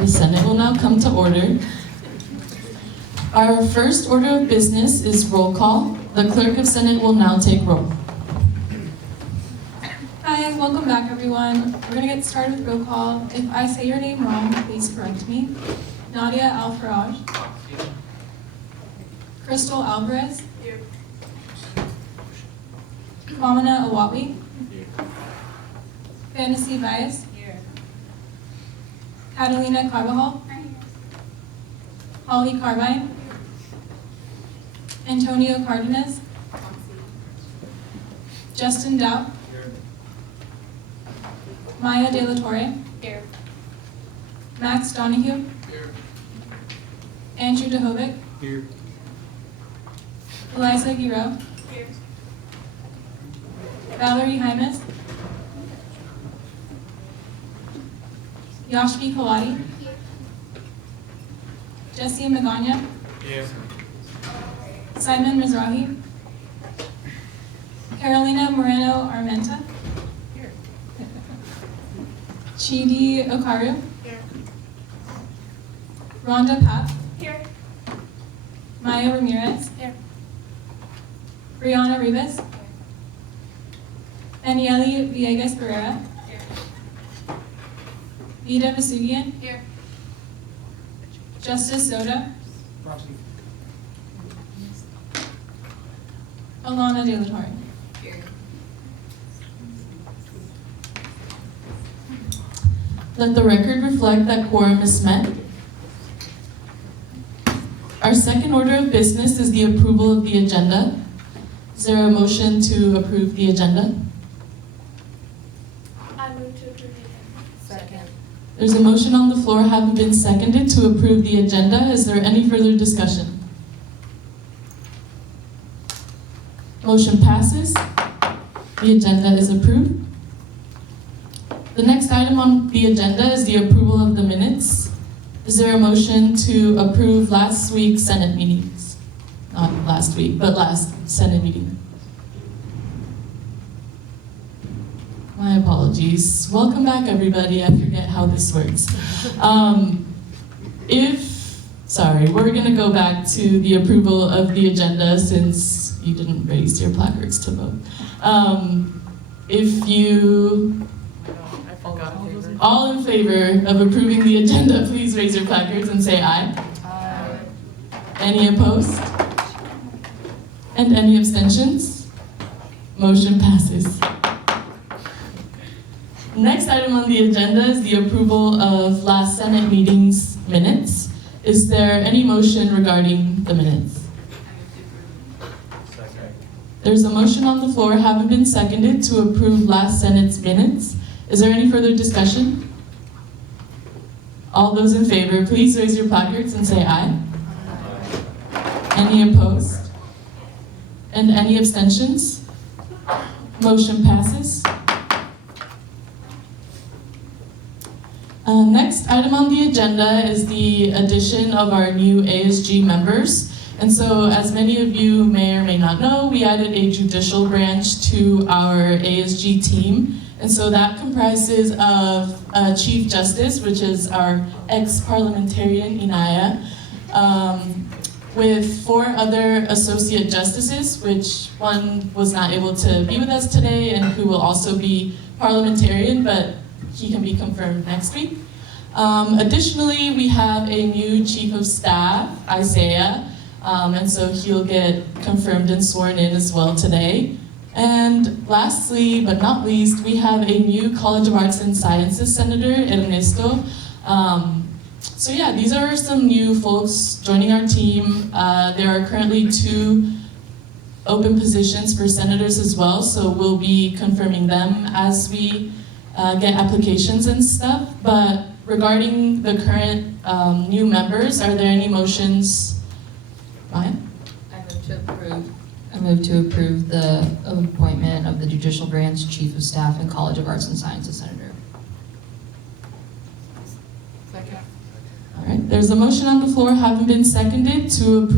The Senate will now come to order. Our first order of business is roll call. The clerk of Senate will now take roll. Hi, welcome back everyone. We're going to get started with roll call. If I say your name wrong, please correct me. Nadia Al-Faraj. Crystal Alvarez. Here. Mamana Awatwi. Here. Fantasy Vias. Here. Catalina Carvajal. Here. Holly Carvine. Here. Antonio Cardenas. Justin Dow. Here. Maya De La Torre. Here. Max Donahue. Here. Andrew DeHovic. Here. Eliza Guiraud. Here. Valerie Jaimes. Yashvi Kaladi. Here. Jesse Magana. Here. Simon Mizrahi. Carolina Moreno Armenta. Here. Chidi Okaru. Here. Rhonda Papp. Here. Maya Ramirez. Here. Brianna Rivas. Here. Anieli Villegas Barrera. Here. Vida Vasugian. Here. Justice Soda. Proxy. Alana De La Torre. Here. Let the record reflect that quorum is met. Our second order of business is the approval of the agenda. Is there a motion to approve the agenda? I move to approve the agenda. Second. There's a motion on the floor having been seconded to approve the agenda. Is there any further discussion? Motion passes. The agenda is approved. The next item on the agenda is the approval of the minutes. Is there a motion to approve last week's Senate meetings? Not last week, but last Senate meeting. My apologies. Welcome back, everybody. I forget how this works. We're gonna go back to the approval of the agenda since you didn't raise your placards to vote. All in favor of approving the agenda, please raise your placards and say aye. Aye. Any opposed? And any abstentions? Motion passes. Next item on the agenda is the approval of last Senate meeting's minutes. Is there any motion regarding the minutes? Second. There's a motion on the floor having been seconded to approve last Senate's minutes. Is there any further discussion? All those in favor, please raise your placards and say aye. Any opposed? And any abstentions? Motion passes. Next item on the agenda is the addition of our new ASG members. And so, as many of you may or may not know, we added a judicial branch to our ASG team. And so that comprises of a Chief Justice, which is our ex-parliamentarian, Inaya, with 4 other Associate Justices, which one was not able to be with us today and who will also be parliamentarian, but he can be confirmed next week. Additionally, we have a new Chief of Staff, Isaiah, and so he'll get confirmed and sworn in as well today. And lastly, but not least, we have a new College of Arts and Sciences Senator, Ernesto. So yeah, these are some new folks joining our team. There are currently 2 open positions for senators as well, so we'll be confirming them as we get applications and stuff. But regarding the current new members, are there any motions? Ryan? I move to approve the appointment of the Judicial Branch Chief of Staff and College of Arts and Sciences Senator. Second. All right, there's a motion on the floor having been seconded to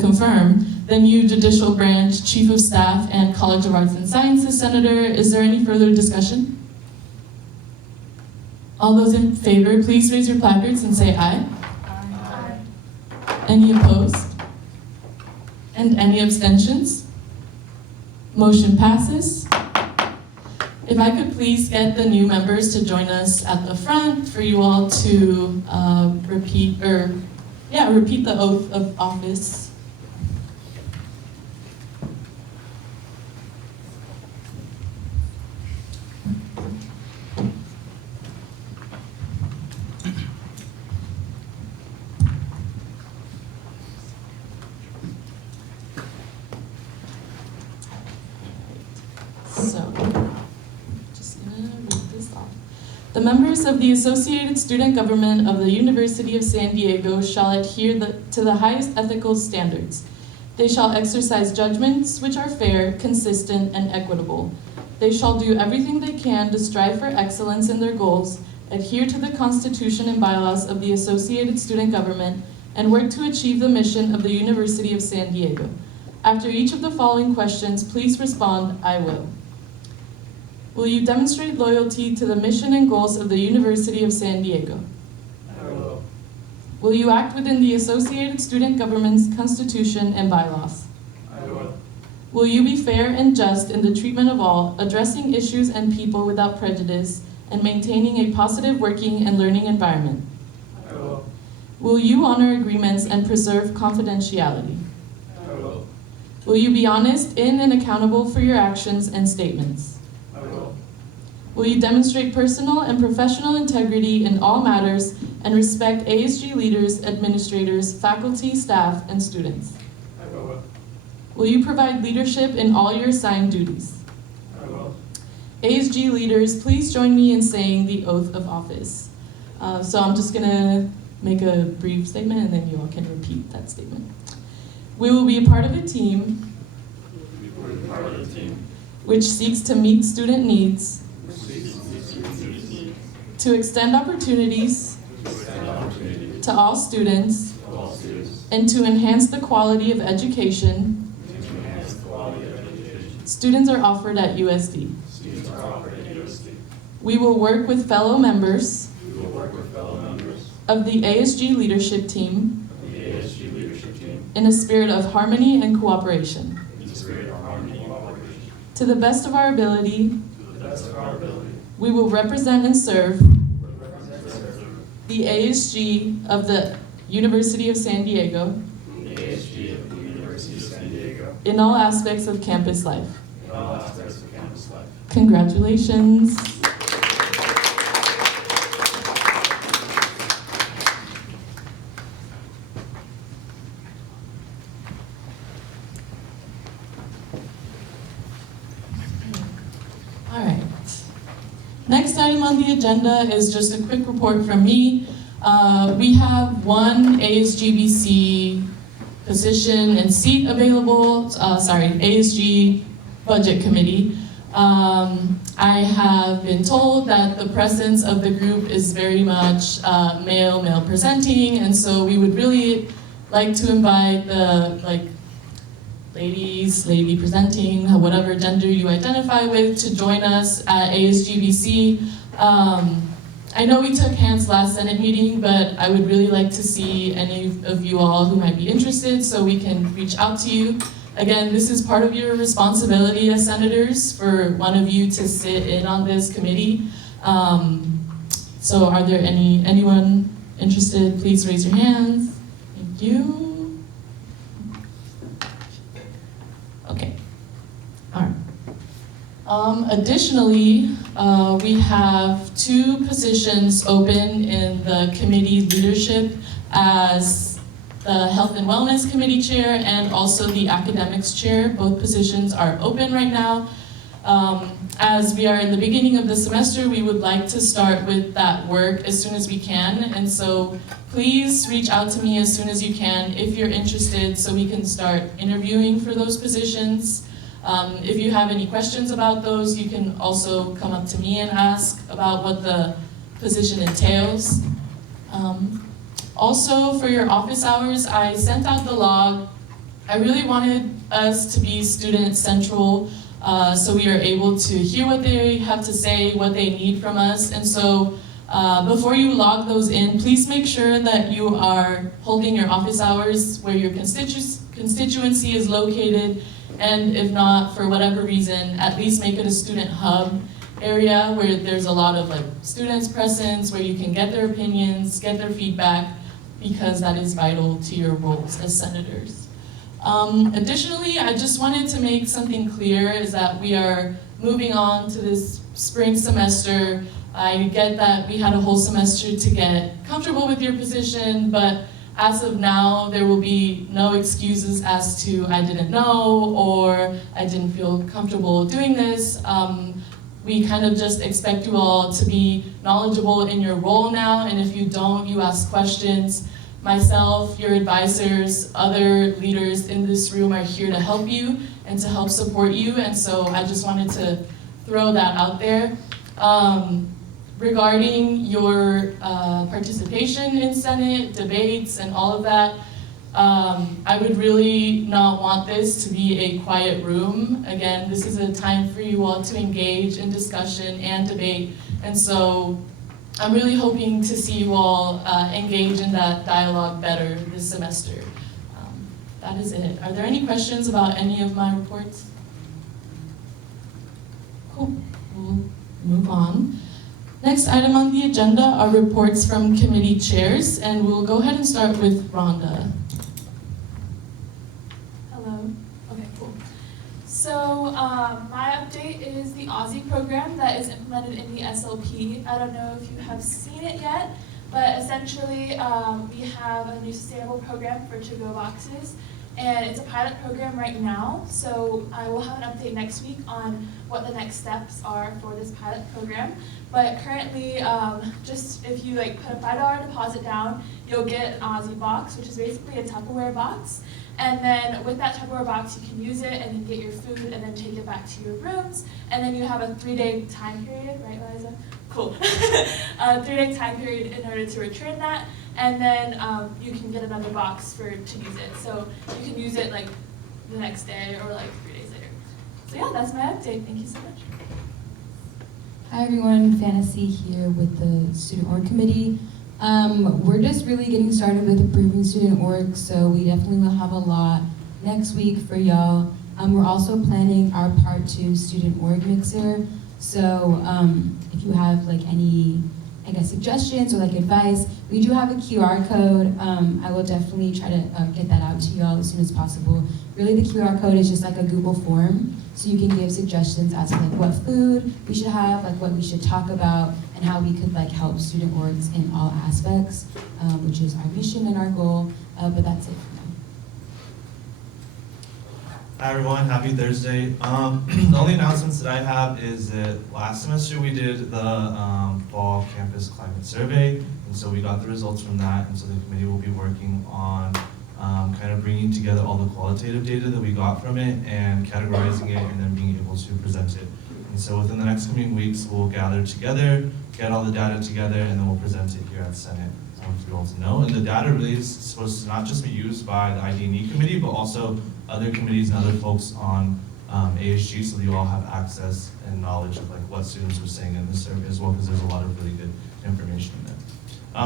confirm the new Judicial Branch Chief of Staff and College of Arts and Sciences Senator. Is there any further discussion? All those in favor, please raise your placards and say aye. Aye. Any opposed? And any abstentions? Motion passes. If I could please get the new members to join us at the front for you all to repeat the oath of office. So, just gonna read this off. The members of the Associated Student Government of the University of San Diego shall adhere to the highest ethical standards. They shall exercise judgments which are fair, consistent, and equitable. They shall do everything they can to strive for excellence in their goals, adhere to the Constitution and bylaws of the Associated Student Government, and work to achieve the mission of the University of San Diego. After each of the following questions, please respond, "I will." Will you demonstrate loyalty to the mission and goals of the University of San Diego? I will. Will you act within the Associated Student Government's Constitution and bylaws? I will. Will you be fair and just in the treatment of all, addressing issues and people without prejudice, and maintaining a positive working and learning environment? I will. Will you honor agreements and preserve confidentiality? I will. Will you be honest in and accountable for your actions and statements? I will. Will you demonstrate personal and professional integrity in all matters and respect ASG leaders, administrators, faculty, staff, and students? I will. Will you provide leadership in all your assigned duties? I will. ASG leaders, please join me in saying the oath of office. So I'm just gonna make a brief statement and then you all can repeat that statement. We will be a part of a team We were part of the team. which seeks to meet student needs, to extend opportunities to all students, and to enhance the quality of education students are offered at USD. We will work with fellow members of the ASG leadership team in a spirit of harmony and cooperation. To the best of our ability, we will represent and serve the ASG of the University of San Diego in all aspects of campus life. Congratulations. All right. Next item on the agenda is just a quick report from me. We have one ASGBC position and seat available, ASG Budget Committee. I have been told that the presence of the group is very much male presenting, and so we would really like to invite the lady presenting, whatever gender you identify with, to join us at ASGBC. I know we took hands last Senate meeting, but I would really like to see any of you all who might be interested so we can reach out to you. Again, this is part of your responsibility as senators for one of you to sit in on this committee. So are there anyone interested? Please raise your hands. Thank you. Okay. All right. Additionally, we have two positions open in the committee leadership as the Health and Wellness Committee Chair and also the Academics Chair. Both positions are open right now. As we are in the beginning of the semester, we would like to start with that work as soon as we can. And so please reach out to me as soon as you can if you're interested so we can start interviewing for those positions. If you have any questions about those, you can also come up to me and ask about what the position entails. Also, for your office hours, I sent out the log. I really wanted us to be student central, so we are able to hear what they have to say, what they need from us. And so Before you log those in, please make sure that you are holding your office hours where your constituency is located, and if not, for whatever reason, at least make it a student hub area where there's a lot of like students presence, where you can get their opinions, get their feedback, because that is vital to your roles as senators. Additionally, I just wanted to make something clear is that we are moving on to this spring semester. I get that we had a whole semester to get comfortable with your position, but as of now, there will be no excuses as to I didn't know or I didn't feel comfortable doing this. We kind of just expect you all to be knowledgeable in your role now, and if you don't, you ask questions. Myself, your advisors, other leaders in this room are here to help you and to help support you, and so I just wanted to throw that out there. Regarding your participation in Senate, debates, and all of that, I would really not want this to be a quiet room. Again, this is a time for you all to engage in discussion and debate, and so I'm really hoping to see you all engage in that dialogue better this semester. That is it. Are there any questions about any of my reports? Cool. We'll move on. Next item on the agenda are reports from committee chairs, and we'll go ahead and start with Rhonda. Hello. Okay, cool. So my update is the ASG program that is implemented in the SLP. I don't know if you have seen it yet, but essentially we have a new sustainable program for to-go boxes, and it's a pilot program right now. So I will have an update next week on what the next steps are for this pilot program. But currently, just if you like put a $5 deposit down, you'll get an ASG box, which is basically a Tupperware box. And then with that Tupperware box, you can use it and then get your food and then take it back to your rooms. And then you have a 3-day time period, right, Liza? Cool. A 3-day time period in order to return that. And then you can get another box to use it. So you can use it like the next day or like 3 days later. So yeah, that's my update. Thank you so much. Hi everyone, Fantasy here with the Student Org Committee. We're just really getting started with approving student org, so we definitely will have a lot next week for y'all. We're also planning our Part 2 student org mixer, so if you have like any, I guess, suggestions or like advice, we do have a QR code. I will definitely try to get that out to y'all as soon as possible. Really, the QR code is just like a Google form, so you can give suggestions as to like what food we should have, like what we should talk about, and how we could like help student orgs in all aspects, which is our mission and our goal. But that's it for now. Hi everyone, happy Thursday. The only announcements that I have is that last semester we did the fall campus climate survey, and so we got the results from that, and so the committee will be working on kind of bringing together all the qualitative data that we got from it and categorizing it and then being able to present it. And so within the next coming weeks, we'll gather together, get all the data together, and then we'll present it here at Senate for you all to know. And the data really is supposed to not just be used by the ID&E committee, but also other committees and other folks on ASG, so that you all have access and knowledge of like what students were saying in the survey as well, because there's a lot of really good information in there.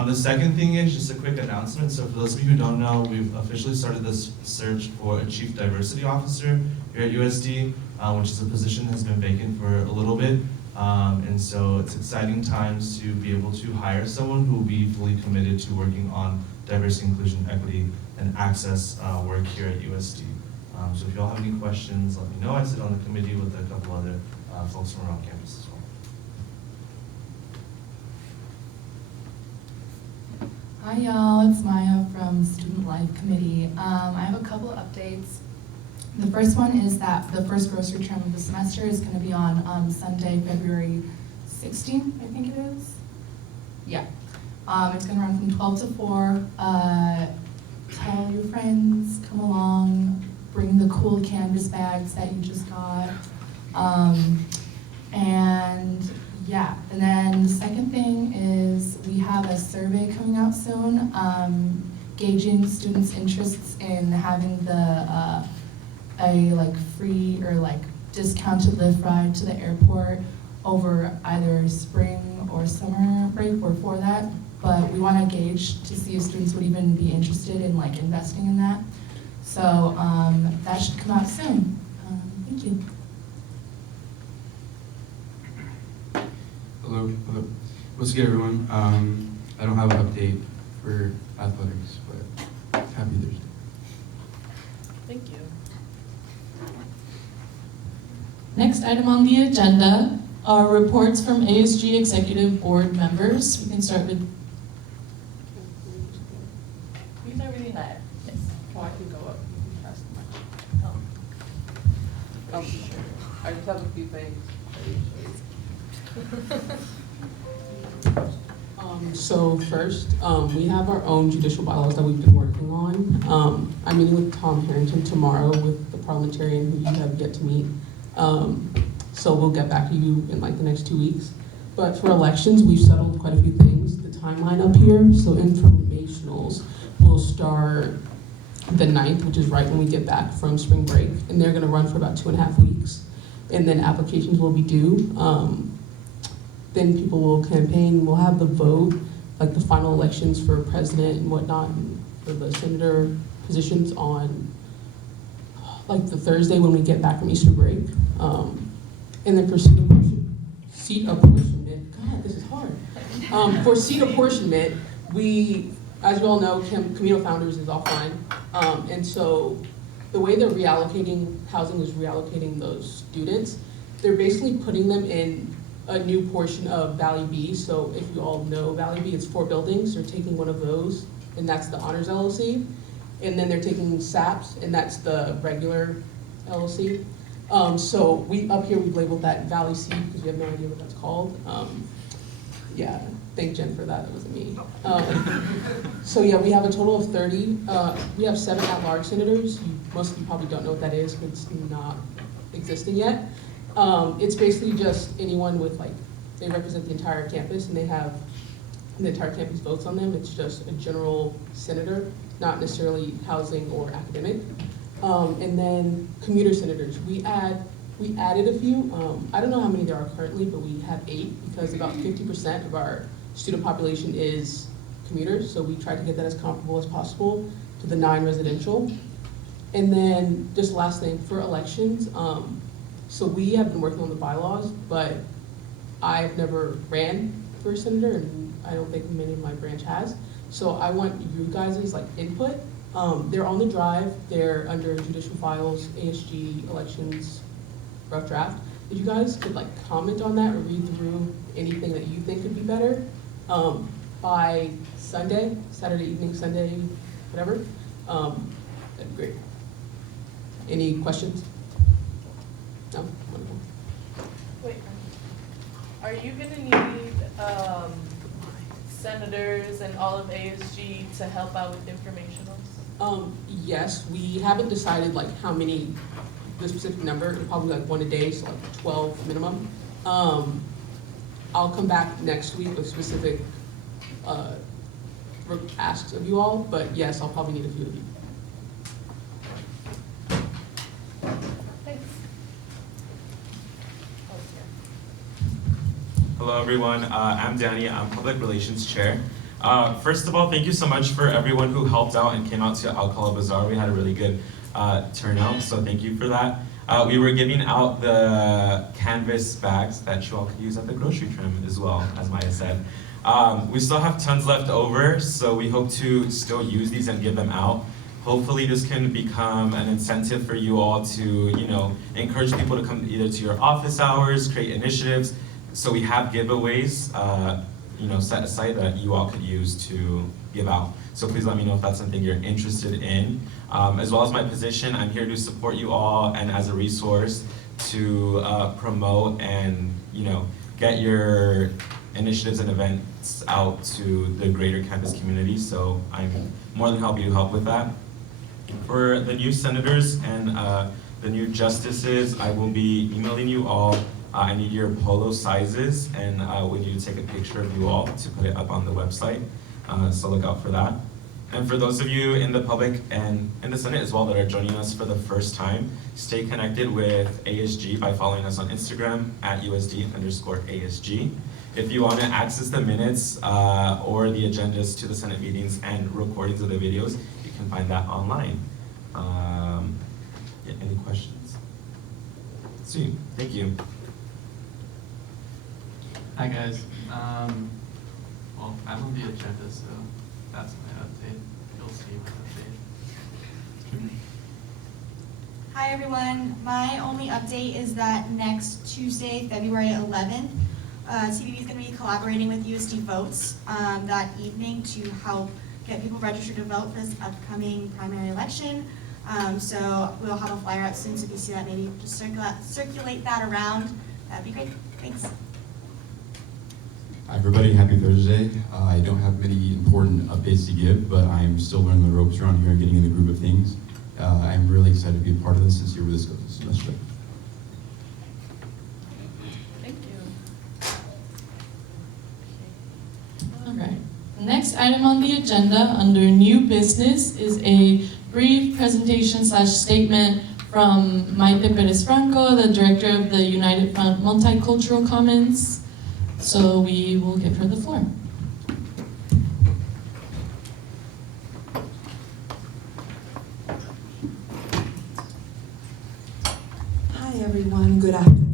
The second thing is just a quick announcement. So for those of you who don't know, we've officially started this search for a Chief Diversity Officer here at USD, which is a position that has been vacant for a little bit. And so it's exciting times to be able to hire someone who will be fully committed to working on diversity, inclusion, equity, and access work here at USD. So if you all have any questions, let me know. I sit on the committee with a couple other folks from around campus as well. Hi y'all, it's Maya from Student Life Committee. I have a couple of updates. The first one is that the first grocery term of the semester is going to be on Sunday, February 16th, I think it is. Yeah. It's going to run from 12 to 4. Tell your friends, come along, bring the cool canvas bags that you just got. And yeah, and then the second thing is we have a survey coming out soon, gauging students' interests in having the a like free or like discounted Lyft ride to the airport over either spring or summer break or for that, but we want to gauge to see if students would even be interested in like investing in that. So that should come out soon. Thank you. Hello. What's good, everyone? I don't have an update for athletics, but happy Thursday. Thank you. Next item on the agenda are reports from ASG Executive Board members. We can start with. These are really nice. Yes. Oh, I can go up. You can press the mic. I just have a few things. So first, we have our own judicial bylaws that we've been working on. I'm meeting with Tom Harrington tomorrow with the parliamentarian who you have yet to meet. So we'll get back to you in like the next 2 weeks. But for elections, we've settled quite a few things. The timeline up here, so informationals will start the 9th, which is right when we get back from spring break. And they're gonna run for about 2.5 weeks. And then applications will be due. Then people will campaign, we'll have the vote, like the final elections for president and whatnot, and for the senator positions on like the Thursday when we get back from Easter break. And then for seat apportionment, God, this is hard. For seat apportionment, we, as you all know, Camino Founders is offline. And so the way they're reallocating housing is reallocating those students. They're basically putting them in a new portion of Valley B. So if you all know Valley B, it's 4 buildings. They're taking one of those, and that's the Honors LLC. And then they're taking SAPS, and that's the regular LLC. So we up here, we've labeled that Valley C because we have no idea what that's called. Yeah, thank Jen for that, it wasn't me. So yeah, we have a total of 30. We have 7 at-large senators. Most of you probably don't know what that is because it's not existing yet. It's basically just anyone with like, they represent the entire campus and they have the entire campus votes on them. It's just a general senator, not necessarily housing or academic. And then commuter senators. We added a few. I don't know how many there are currently, but we have 8 because about 50% of our student population is commuters. So we try to get that as comparable as possible to the 9 residential. And then just last thing for elections. So we have been working on the bylaws, but I've never ran for senator, and I don't think many of my branch has. So I want you guys' like input. They're on the drive. They're under judicial files, ASG, elections, rough draft. If you guys could like comment on that or read through anything that you think could be better by Sunday, Saturday evening, Sunday, whatever, that'd be great. Any questions? No? Wonderful. Wait, are you gonna need senators and all of ASG to help out with informationals? Yes, we haven't decided like how many, the specific number, probably like 1 a day, so like 12 minimum. I'll come back next week with specific asks of you all, but yes, I'll probably need a few of you. Hello everyone, I'm Danny, I'm Public Relations Chair. First of all, thank you so much for everyone who helped out and came out to Alcala Bazaar. We had a really good turnout, so thank you for that. We were giving out the canvas bags that you all could use at the grocery trim as well, as Maya said. We still have tons left over, so we hope to still use these and give them out. Hopefully this can become an incentive for you all to, encourage people to come either to your office hours, create initiatives. So we have giveaways, set aside that you all could use to give out. So please let me know if that's something you're interested in. As well as my position, I'm here to support you all and as a resource to promote and, get your initiatives and events out to the greater campus community. So I'm more than happy to help with that. For the new senators and the new justices, I will be emailing you all. I need your polo sizes, and we need to take a picture of you all to put it up on the website, so look out for that. And for those of you in the public and in the Senate as well that are joining us for the first time, stay connected with ASG by following us on Instagram at USD_ASG. If you want to access the minutes or the agendas to the Senate meetings and recordings of the videos, you can find that online. Yeah, any questions? Sweet, thank you. Hi guys. Well, I'm on the agenda, so that's my update. You'll see my update. Hi everyone. My only update is that next Tuesday, February 11th, TBB is going to be collaborating with USD Votes that evening to help get people registered to vote for this upcoming primary election. So we'll have a flyer out soon, so if you see that, maybe just circulate that around. That'd be great. Thanks. Hi everybody, happy Thursday. I don't have many important updates to give, but I'm still learning the ropes around here and getting in the groove of things. I'm really excited to be a part of this and see where this goes this semester. Thank you. All right. The next item on the agenda under new business is a brief presentation / statement from Maite Perez Franco, the director of the United Front Multicultural Commons. So we will give her the floor. Hi everyone, good afternoon.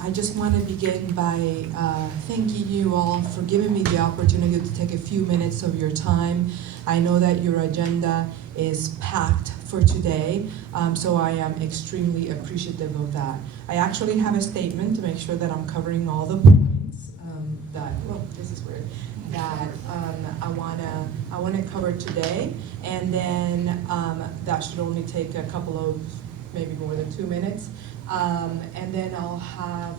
I just want to begin by thanking you all for giving me the opportunity to take a few minutes of your time. I know that your agenda is packed for today, so I am extremely appreciative of that. I actually have a statement to make sure that I'm covering all the points that I wanna cover today, and then that should only take a couple of, maybe more than 2 minutes. And then I'll have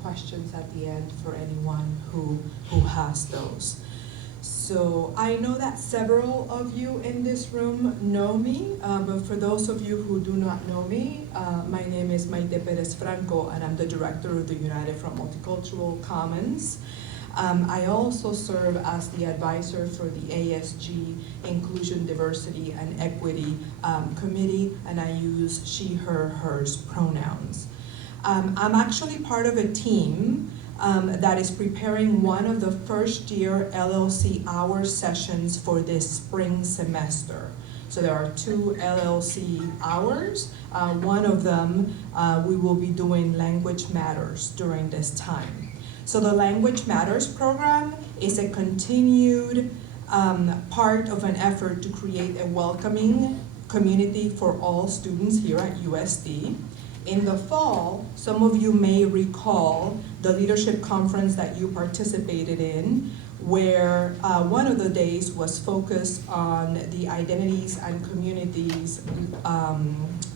questions at the end for anyone who has those. So I know that several of you in this room know me, but for those of you who do not know me, my name is Maite Perez Franco, and I'm the director of the United Front Multicultural Commons. I also serve as the advisor for the ASG Inclusion, Diversity, and Equity Committee, and I use she, her, hers pronouns. I'm actually part of a team that is preparing one of the first year LLC hour sessions for this spring semester. So there are 2 LLC hours. One of them, we will be doing Language Matters during this time. So the Language Matters program is a continued part of an effort to create a welcoming community for all students here at USD. In the fall, some of you may recall the leadership conference that you participated in, where one of the days was focused on the identities and communities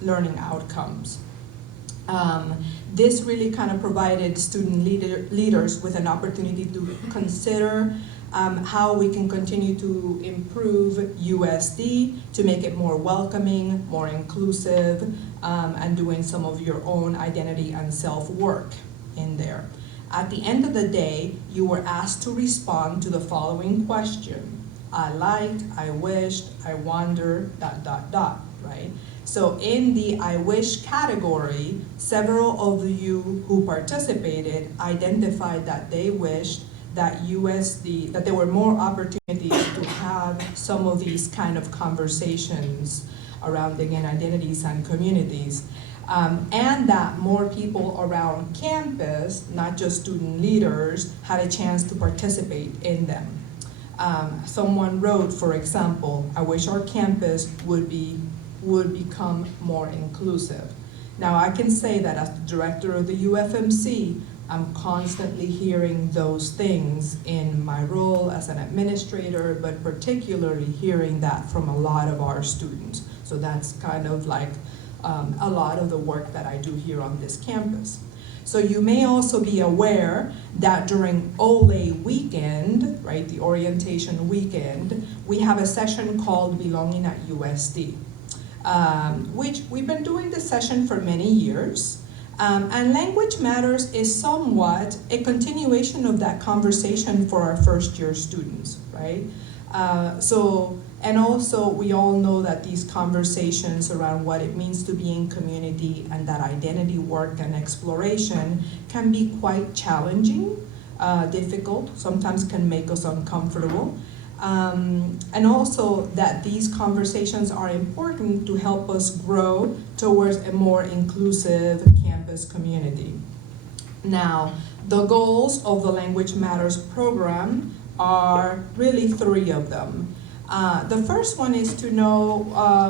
learning outcomes. This really kind of provided student leaders with an opportunity to consider how we can continue to improve USD to make it more welcoming, more inclusive, and doing some of your own identity and self-work in there. At the end of the day, you were asked to respond to the following question. I liked, I wished, I wonder, ... right? So in the I wish category, several of you who participated identified that they wished that that there were more opportunities to have some of these kind of conversations around, again, identities and communities, and that more people around campus, not just student leaders, had a chance to participate in them. Someone wrote, for example, I wish our campus would become more inclusive. Now I can say that as the director of the UFMC, I'm constantly hearing those things in my role as an administrator, but particularly hearing that from a lot of our students. So that's kind of like a lot of the work that I do here on this campus. So you may also be aware that during OLE weekend, right, the orientation weekend, we have a session called Belonging at USD. Which we've been doing this session for many years. And Language Matters is somewhat a continuation of that conversation for our first year students, right? And also we all know that these conversations around what it means to be in community and that identity work and exploration can be quite challenging difficult, sometimes can make us uncomfortable. And also that these conversations are important to help us grow towards a more inclusive campus community. Now, the goals of the Language Matters program are really 3 of them. The first one is to know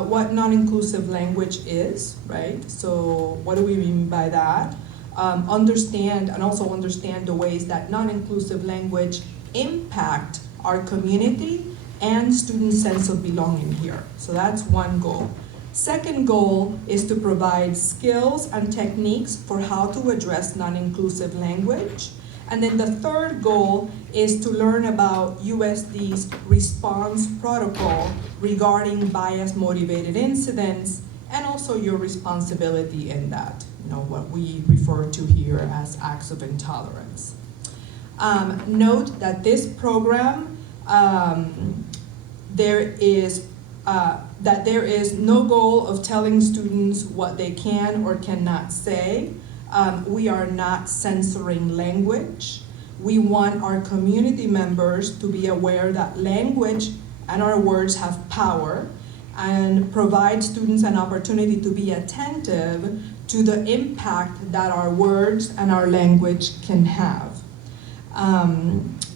what non-inclusive language is, right? So what do we mean by that? Understand the ways that non-inclusive language impact our community and student sense of belonging here. So that's one goal. Second goal is to provide skills and techniques for how to address non-inclusive language. And then the third goal is to learn about USD's response protocol regarding bias-motivated incidents and also your responsibility in that, what we refer to here as acts of intolerance. Note that this program, there is no goal of telling students what they can or cannot say. We are not censoring language. We want our community members to be aware that language and our words have power and provide students an opportunity to be attentive to the impact that our words and our language can have.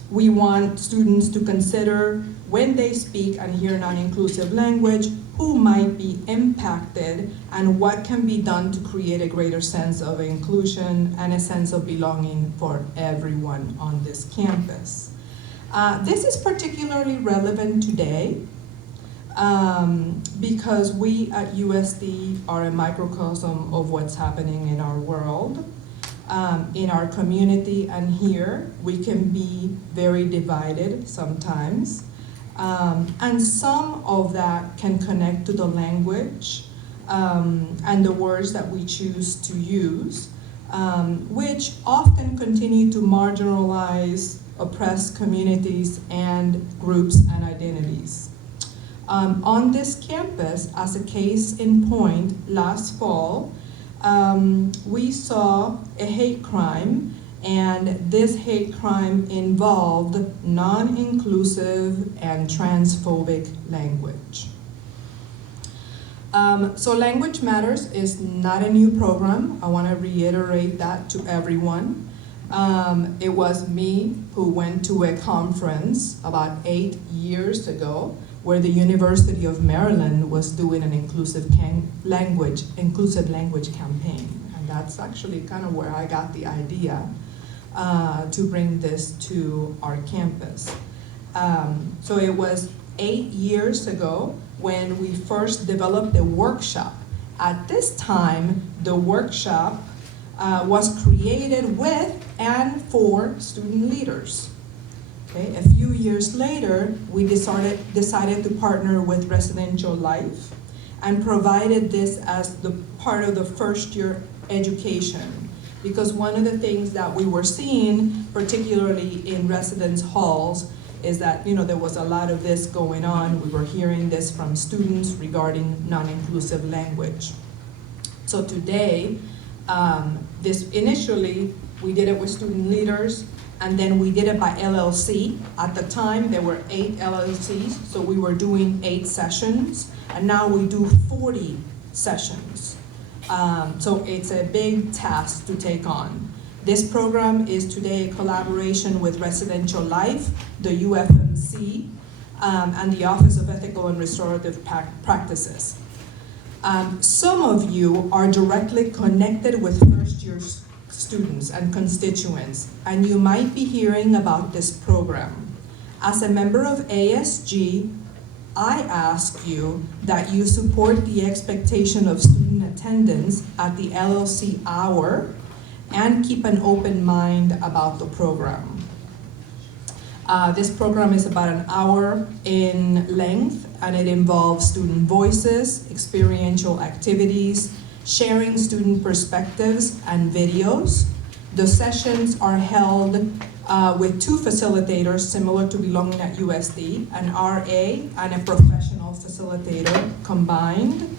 We want students to consider when they speak and hear non-inclusive language, who might be impacted and what can be done to create a greater sense of inclusion and a sense of belonging for everyone on this campus. This is particularly relevant today because we at USD are a microcosm of what's happening in our world. In our community, and here we can be very divided sometimes. And some of that can connect to the language and the words that we choose to use, which often continue to marginalize oppressed communities and groups and identities. On this campus, as a case in point, last fall, we saw a hate crime, and this hate crime involved non-inclusive and transphobic language. So Language Matters is not a new program. I want to reiterate that to everyone. It was me who went to a conference about 8 years ago where the University of Maryland was doing an inclusive language campaign. And that's actually kind of where I got the idea to bring this to our campus. So it was 8 years ago when we first developed a workshop. At this time, the workshop was created with and for student leaders. Okay, a few years later, we decided to partner with Residential Life and provided this as the part of the first year education. Because one of the things that we were seeing, particularly in residence halls, is that there was a lot of this going on. We were hearing this from students regarding non-inclusive language. So today, initially, we did it with student leaders, and then we did it by LLC. At the time, there were 8 LLCs, so we were doing 8 sessions, and now we do 40 sessions. So it's a big task to take on. This program is today a collaboration with Residential Life, the UFMC, and the Office of Ethical and Restorative Practices. Some of you are directly connected with first-year students and constituents, and you might be hearing about this program. As a member of ASG, I ask you that you support the expectation of student attendance at the LLC hour and keep an open mind about the program. This program is about an hour in length, and it involves student voices, experiential activities, sharing student perspectives and videos. The sessions are held with 2 facilitators similar to belonging at USD, an RA and a professional facilitator combined.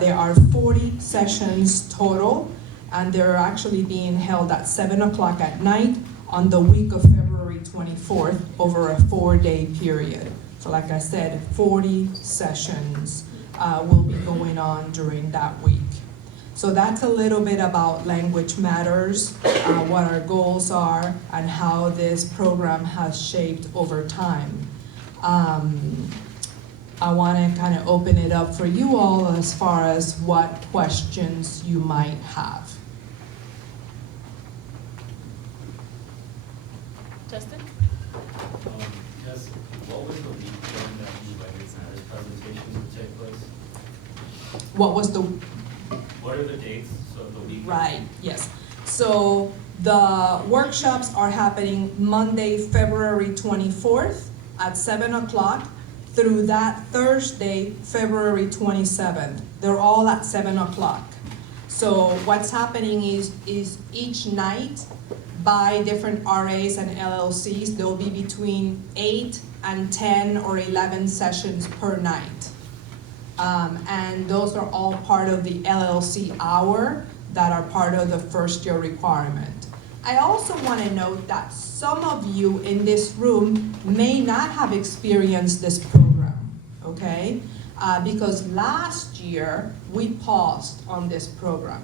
There are 40 sessions total, and they're actually being held at 7 o'clock at night on the week of February 24th over a 4-day period. So like I said, 40 sessions will be going on during that week. So that's a little bit about Language Matters, what our goals are, and how this program has shaped over time. I want to kind of open it up for you all as far as what questions you might have. Justin? Yes, what was the week during that the Language Matters presentation would take place? What was the... What are the dates of the week? Right, yes. So the workshops are happening Monday, February 24th at 7 o'clock through that Thursday, February 27th. They're all at 7 o'clock. So what's happening is each night by different RAs and LLCs, there'll be between 8 and 10 or 11 sessions per night. And those are all part of the LLC hour that are part of the first year requirement. I also want to note that some of you in this room may not have experienced this program, okay? Because last year we paused on this program,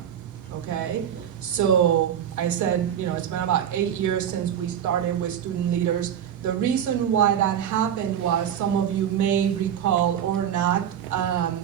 okay? So I said, you know, it's been about 8 years since we started with student leaders. The reason why that happened was, some of you may recall or not,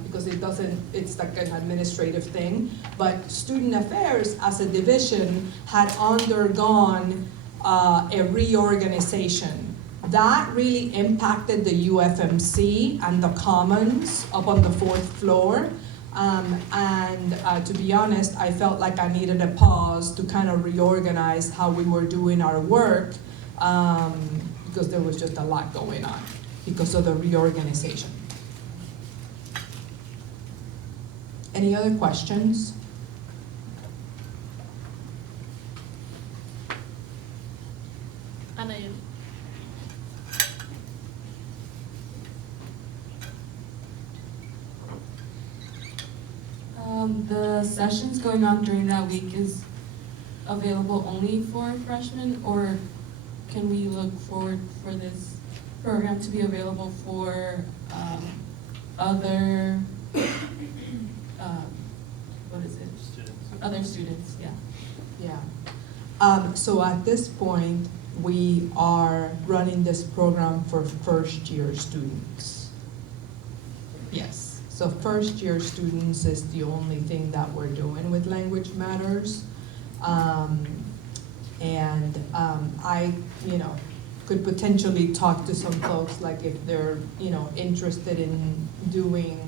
because it's like an administrative thing, but Student Affairs as a division had undergone a reorganization. That really impacted the UFMC and the Commons up on the 4th floor. To be honest, I felt like I needed a pause to kind of reorganize how we were doing our work, because there was just a lot going on because of the reorganization. Any other questions? Anayan. The sessions going on during that week is available only for freshmen, or can we look forward for this program to be available for other, what is it? Students. Other students, yeah. Yeah. So at this point, we are running this program for first-year students. Yes. So first-year students is the only thing that we're doing with Language Matters. I, you know, could potentially talk to some folks, like if they're, you know, interested in doing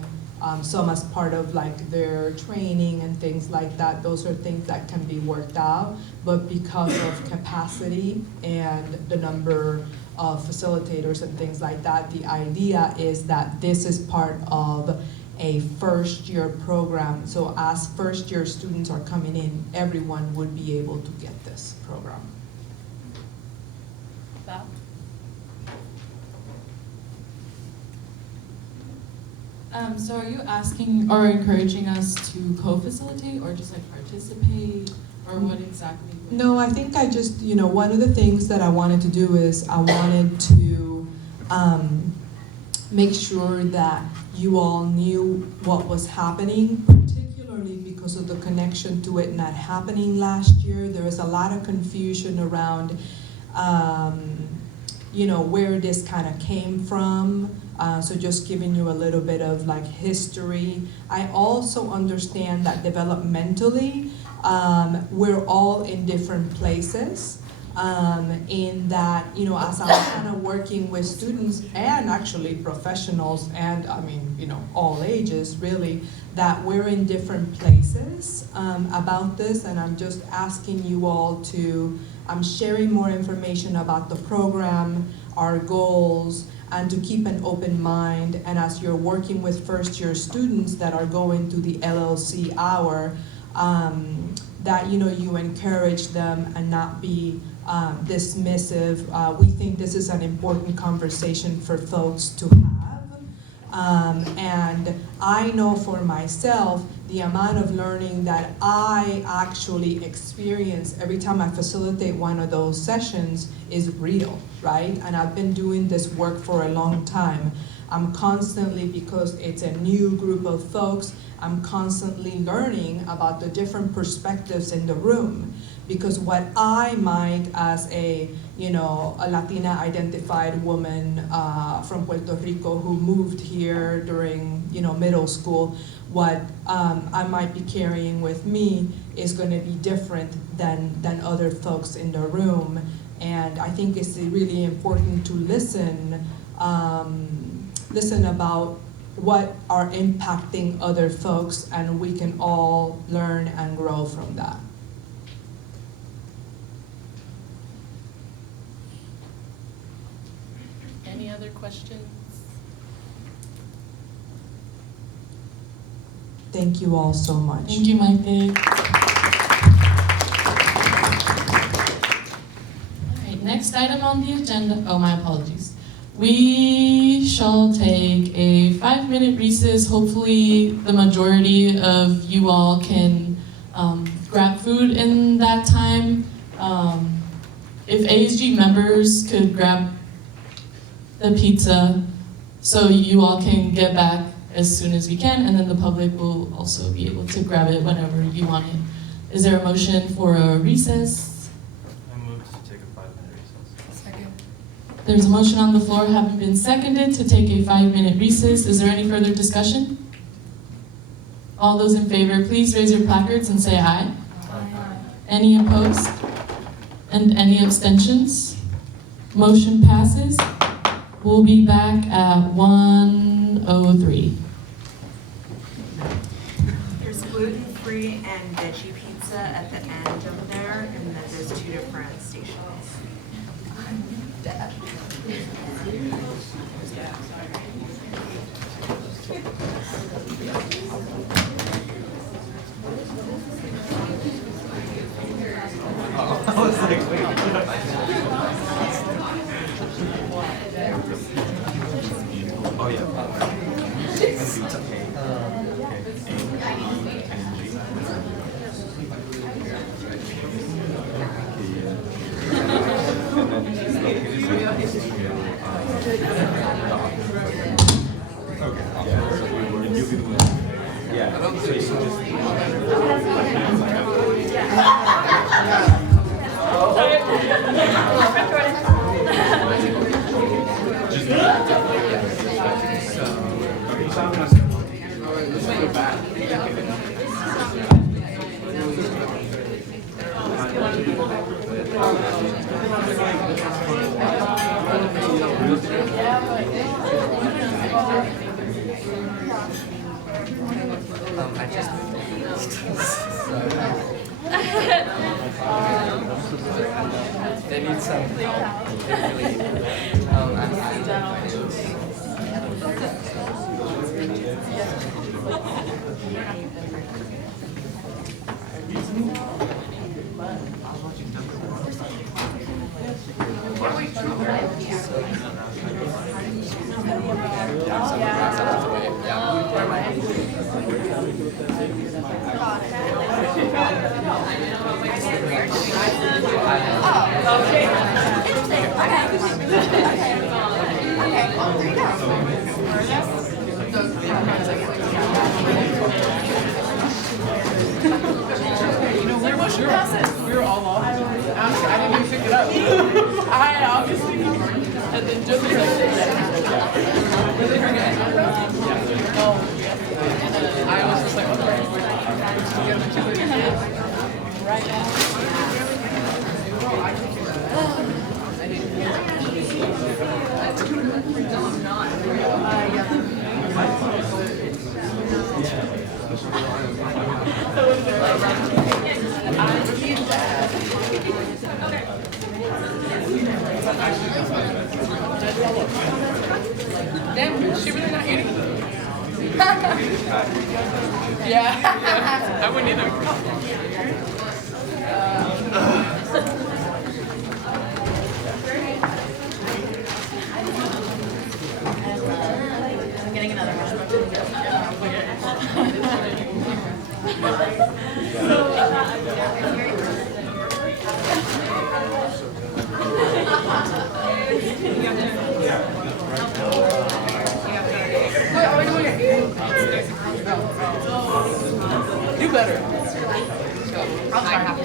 some as part of like their training and things like that. Those are things that can be worked out, but because of capacity and the number of facilitators and things like that, the idea is that this is part of a first-year program. So as first-year students are coming in, everyone would be able to get this program. Val? So are you asking or encouraging us to co-facilitate or just like participate, or what exactly? No, I think I just, you know, one of the things that I wanted to do is I wanted to make sure that you all knew what was happening, particularly because of the connection to it not happening last year. There was a lot of confusion around, you know, where this kind of came from. So just giving you a little bit of like history. I also understand that developmentally, we're all in different places. In that, you know, as I'm kind of working with students and actually professionals and, I mean, you know, all ages really, that we're in different places about this, and I'm just asking you all to, I'm sharing more information about the program, our goals, and to keep an open mind. And as you're working with first-year students that are going to the LLC hour, that, you know, you encourage them and not be dismissive. We think this is an important conversation for folks to have, And I know for myself the amount of learning that I actually experience every time I facilitate one of those sessions is real, right? And I've been doing this work for a long time. I'm constantly, because it's a new group of folks, I'm constantly learning about the different perspectives in the room. Because what I might, as a Latina identified woman from Puerto Rico who moved here during middle school, what I might be carrying with me is going to be different than other folks in the room. And I think it's really important to listen about what are impacting other folks, and we can all learn and grow from that. Any other questions? Thank you all so much. Thank you, Maite. All right, next item on the agenda, oh, my apologies. We shall take a 5-minute recess. Hopefully the majority of you all can grab food in that time. If ASG members could grab the pizza so you all can get back as soon as we can, and then the public will also be able to grab it whenever you want it. Is there a motion for a recess? I move to take a 5-minute recess. Second. There's a motion on the floor having been seconded to take a 5-minute recess. Is there any further discussion? All those in favor, please raise your placards and say aye. Aye. Any opposed? And any abstentions? Motion passes. We'll be back at 1:03. There's gluten-free and veggie pizza at the end of there, and then there's 2 different stations. Dad. I was like, wait. Oh yeah. They need some help. They really, We were all off. Honestly, I didn't even pick it up. I obviously, and then just really forget. Oh, yeah. I was just like, right Damn, is she really not eating? Yeah, I wouldn't either. getting another You better. I'll start after.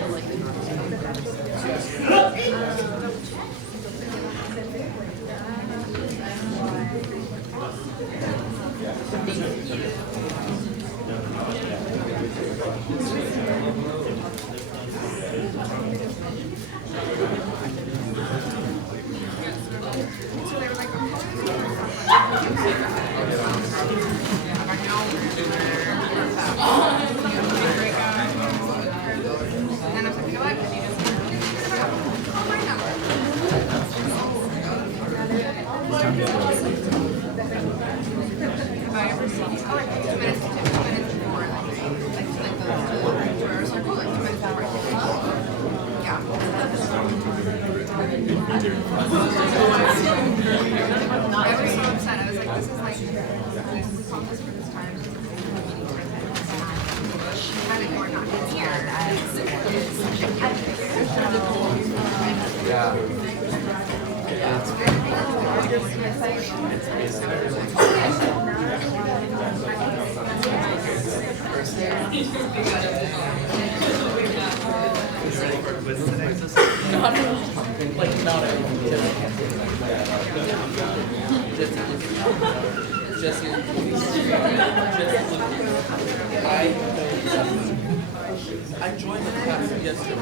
I joined the class yesterday.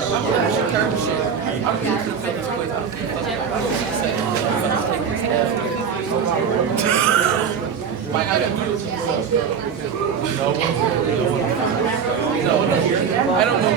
I'm actually terrible shit. I'm going to fill this place out. Like, I don't know. I don't know.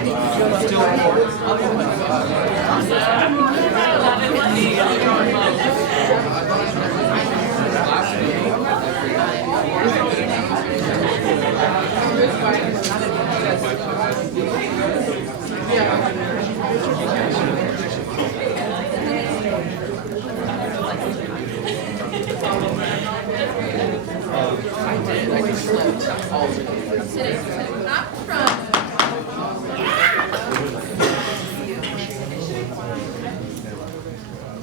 I just slept all day. Not from.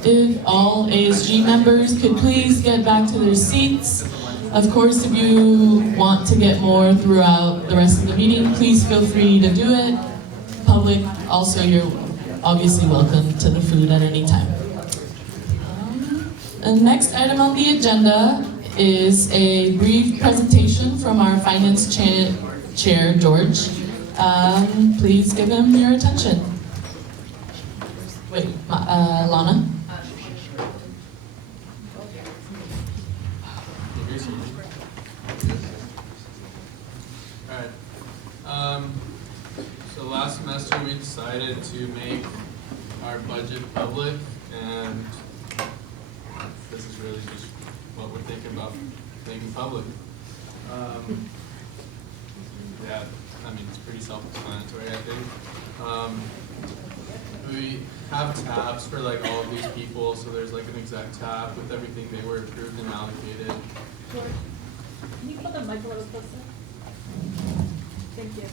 If all ASG members could please get back to their seats. Of course, if you want to get more throughout the rest of the meeting, please feel free to do it. Public, also, you're obviously welcome to the food at any time. The next item on the agenda is a brief presentation from our finance chair, George. Please give him your attention. Wait, Lana? So last semester we decided to make our budget public, and this is really just what we're thinking about making public. Yeah, I mean, it's pretty self-explanatory, I think. We have tabs for like all of these people, so there's like an exec tab with everything they were approved and allocated. George, can you put the mic a little closer? Thank you.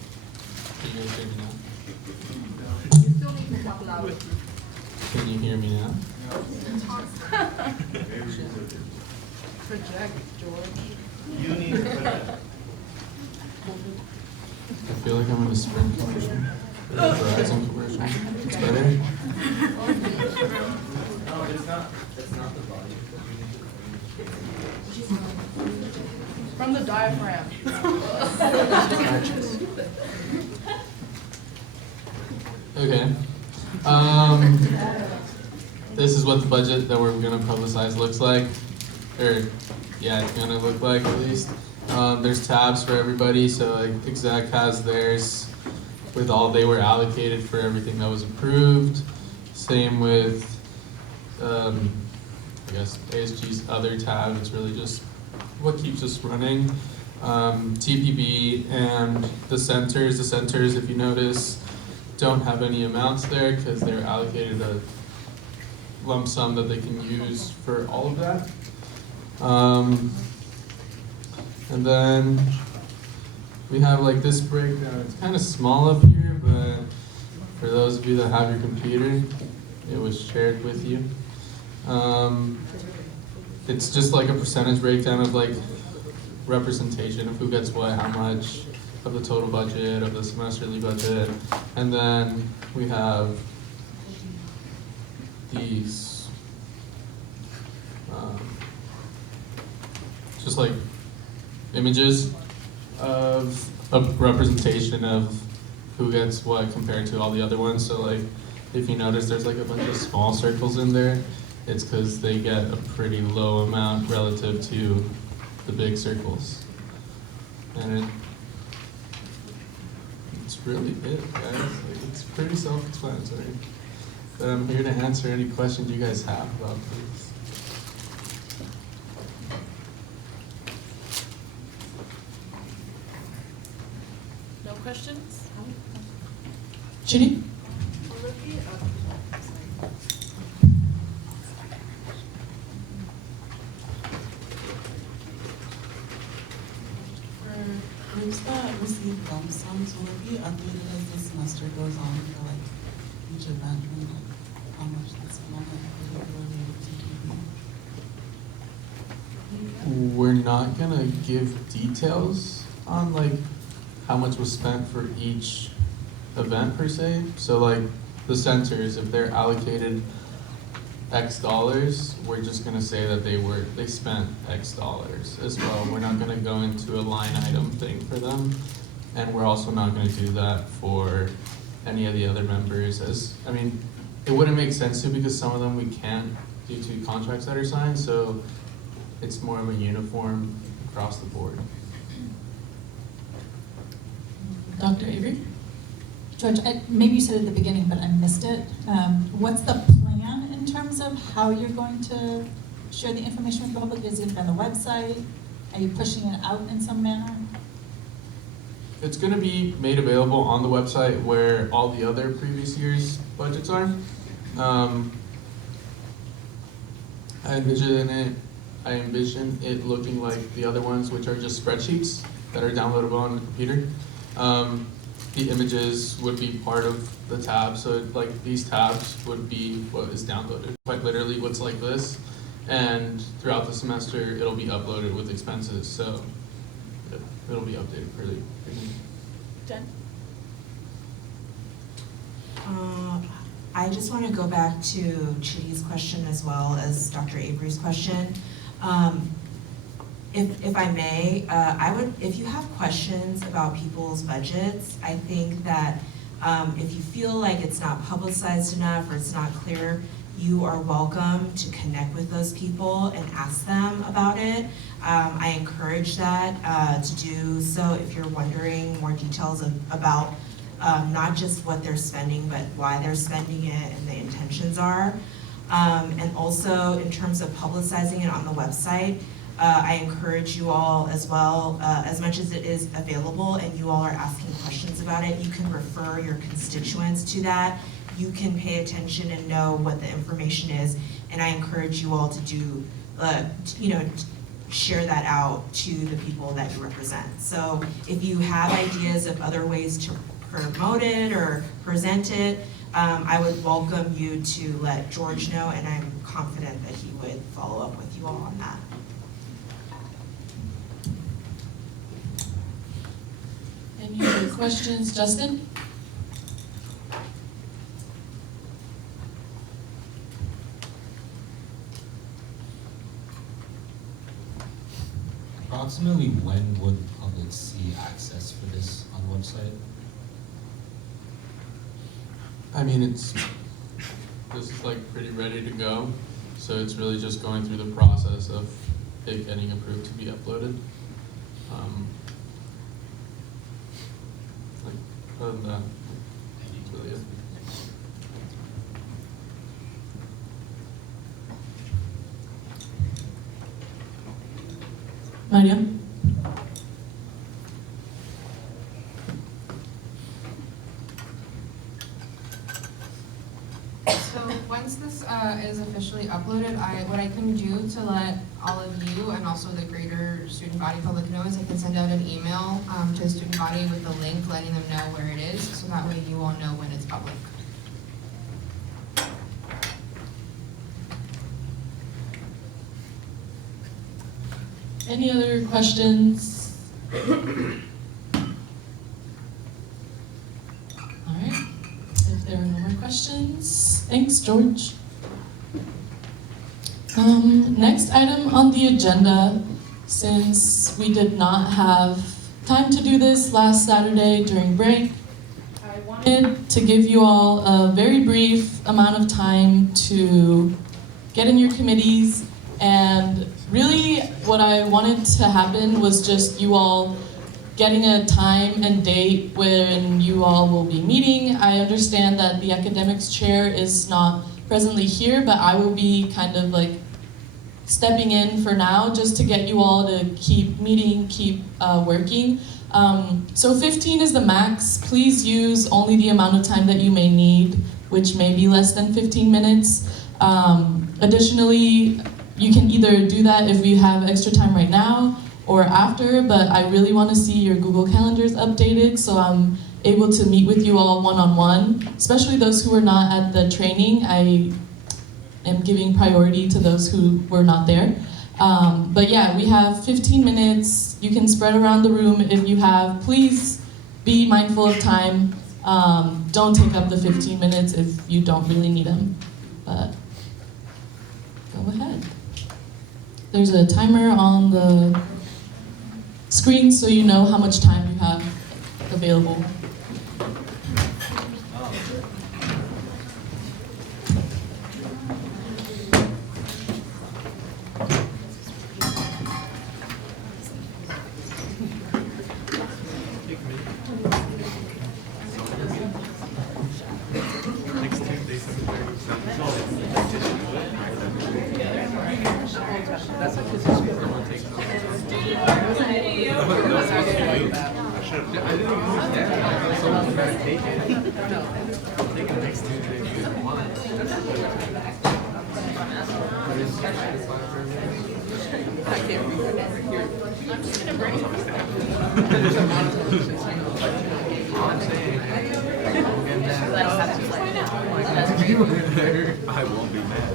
Can you guys hear me now? You still need to talk louder. Can you hear me now? Project, George. You need to project. I feel like I'm in a Sprint commercial. Or a Verizon commercial. It's better. No, it's not the volume. From the diaphragm. Okay. This is what the budget that we're gonna publicize looks like. Or, yeah, it's gonna look like at least. There's tabs for everybody, so like exec has theirs with all they were allocated for everything that was approved. Same with, I guess, ASG's other tab. It's really just what keeps us running. TPB and the centers, if you notice, don't have any amounts there because they're allocated a lump sum that they can use for all of that. And then we have like this breakdown. It's kind of small up here, but for those of you that have your computer, it was shared with you. It's just like a percentage breakdown of like representation of who gets what, how much of the total budget, of the semesterly budget. And then we have these just like images of a representation of who gets what compared to all the other ones. So like if you notice there's like a bunch of small circles in there, it's because they get a pretty low amount relative to the big circles. And it's really it, guys. Like, it's pretty self-explanatory. But I'm here to answer any questions you guys have about this. No questions? Judy? For groups that receive lump sums, will it be updated as the semester goes on for like each event, and like how much that's on that particularly? We're not gonna give details on like how much was spent for each event per se. So like the centers, if they're allocated X dollars, we're just gonna say that they spent X dollars as well. We're not gonna go into a line item thing for them, and we're also not gonna do that for any of the other members. I mean, it wouldn't make sense to, because some of them we can't due to contracts that are signed. So it's more of a uniform across the board. Dr. Avery? George, maybe you said at the beginning, but I missed it. What's the plan in terms of how you're going to share the information with the public? Is it on the website? Are you pushing it out in some manner? It's going to be made available on the website where all the other previous year's budgets are. I envision it looking like the other ones, which are just spreadsheets that are downloadable on the computer. The images would be part of the tab, so like these tabs would be what is downloaded. Quite literally what's like this, and throughout the semester it'll be uploaded with expenses, so it'll be updated pretty. Jen? I just want to go back to Chidi's question as well as Dr. Avery's question. If I may, if you have questions about people's budgets, I think that if you feel like it's not publicized enough or it's not clear, you are welcome to connect with those people and ask them about it. I encourage that to do so if you're wondering more details about not just what they're spending, but why they're spending it and the intentions are. And also in terms of publicizing it on the website, I encourage you all as well, as much as it is available and you all are asking questions about it, you can refer your constituents to that. You can pay attention and know what the information is, and I encourage you all to do, share that out to the people that you represent. So if you have ideas of other ways to promote it or present it, I would welcome you to let George know, and I'm confident that he would follow up with you all on that. Any other questions, Justin? Approximately when would the public see access for this on the website? I mean, this is like pretty ready to go, so it's really just going through the process of it getting approved to be uploaded. Other than that, that's really it. Maria? So once this is officially uploaded, what I can do to let all of you and also the greater student body public know is I can send out an email to the student body with the link letting them know where it is, so that way you all know when it's public. Any other questions? All right, if there are no more questions, thanks, George. Next item on the agenda, since we did not have time to do this last Saturday during break, I wanted to give you all a very brief amount of time to get in your committees, and really what I wanted to happen was just you all getting a time and date when you all will be meeting. I understand that the academics chair is not presently here, but I will be kind of like stepping in for now just to get you all to keep meeting, keep working. So 15 is the max. Please use only the amount of time that you may need, which may be less than 15 minutes. Additionally, you can either do that if you have extra time right now or after, but I really want to see your Google Calendars updated so I'm able to meet with you all one-on-one, especially those who were not at the training. I am giving priority to those who were not there. But yeah, we have 15 minutes. You can spread around the room if you have. Please be mindful of time. Don't take up the 15 minutes if you don't really need them, but go ahead. There's a timer on the screen so you know how much time you have available. I won't be mad.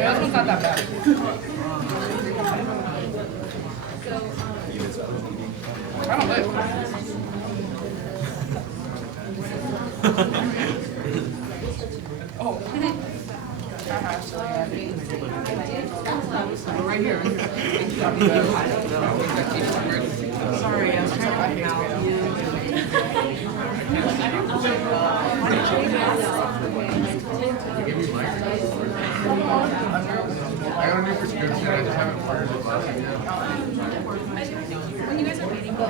This one's not that bad. I don't like oh. Right here. Sorry, I was trying to help I got a new prescription, I just haven't ordered the bus yet. When you guys are waiting for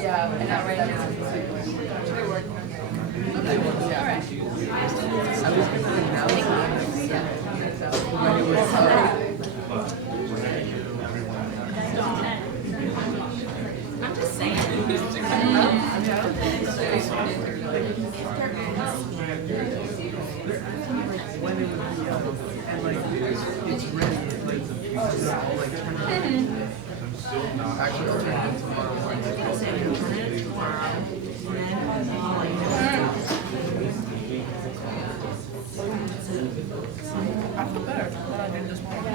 yeah, and not right now. All right. I'm just saying. And like, it's ready, like, the pieces are all like turned out. Actually, I'll turn it in tomorrow morning. I feel better than I did this morning.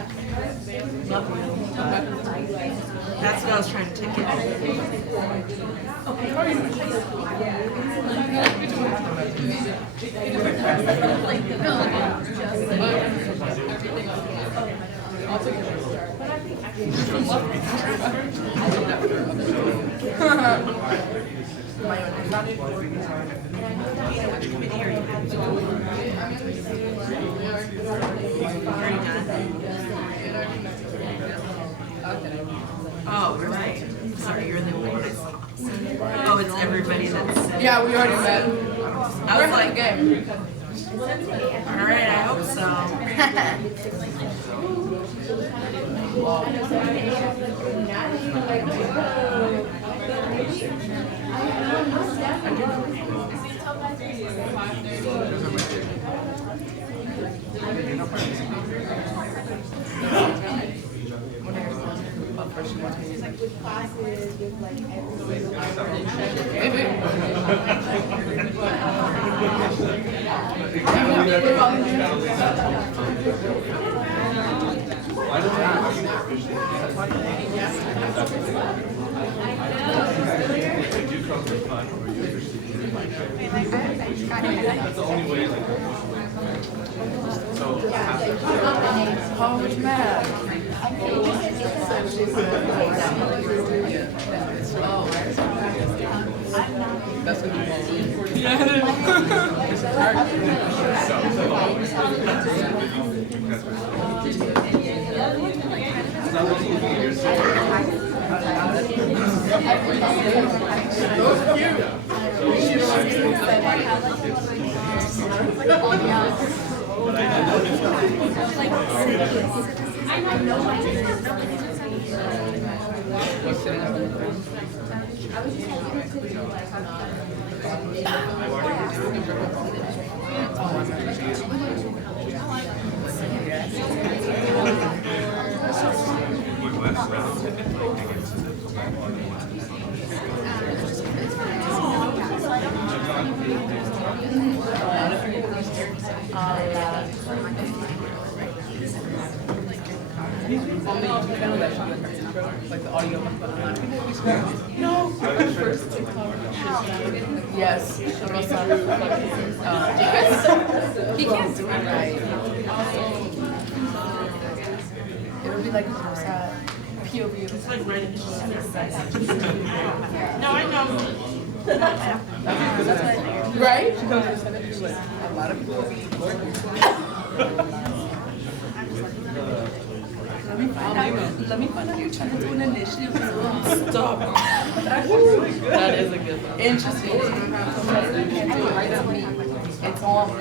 That's what I was trying to take Which committee are you Yeah, we already met. I was like, game. all right, I hope so. That's the only way, like, so. Oh, it's mad. That's what like the audio. No, first TikTok. Yes. He can't do it right. It would be like POV. It's like right in No, I know. Right? A lot of people. Let me find out you're trying to do an initiative. Stop. That is a good one. Interesting. It's all.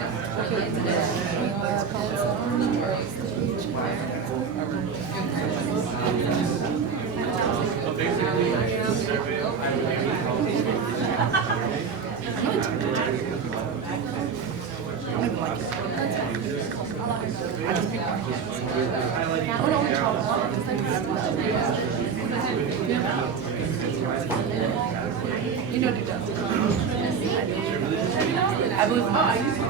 You know do that. I believe. Oh, I used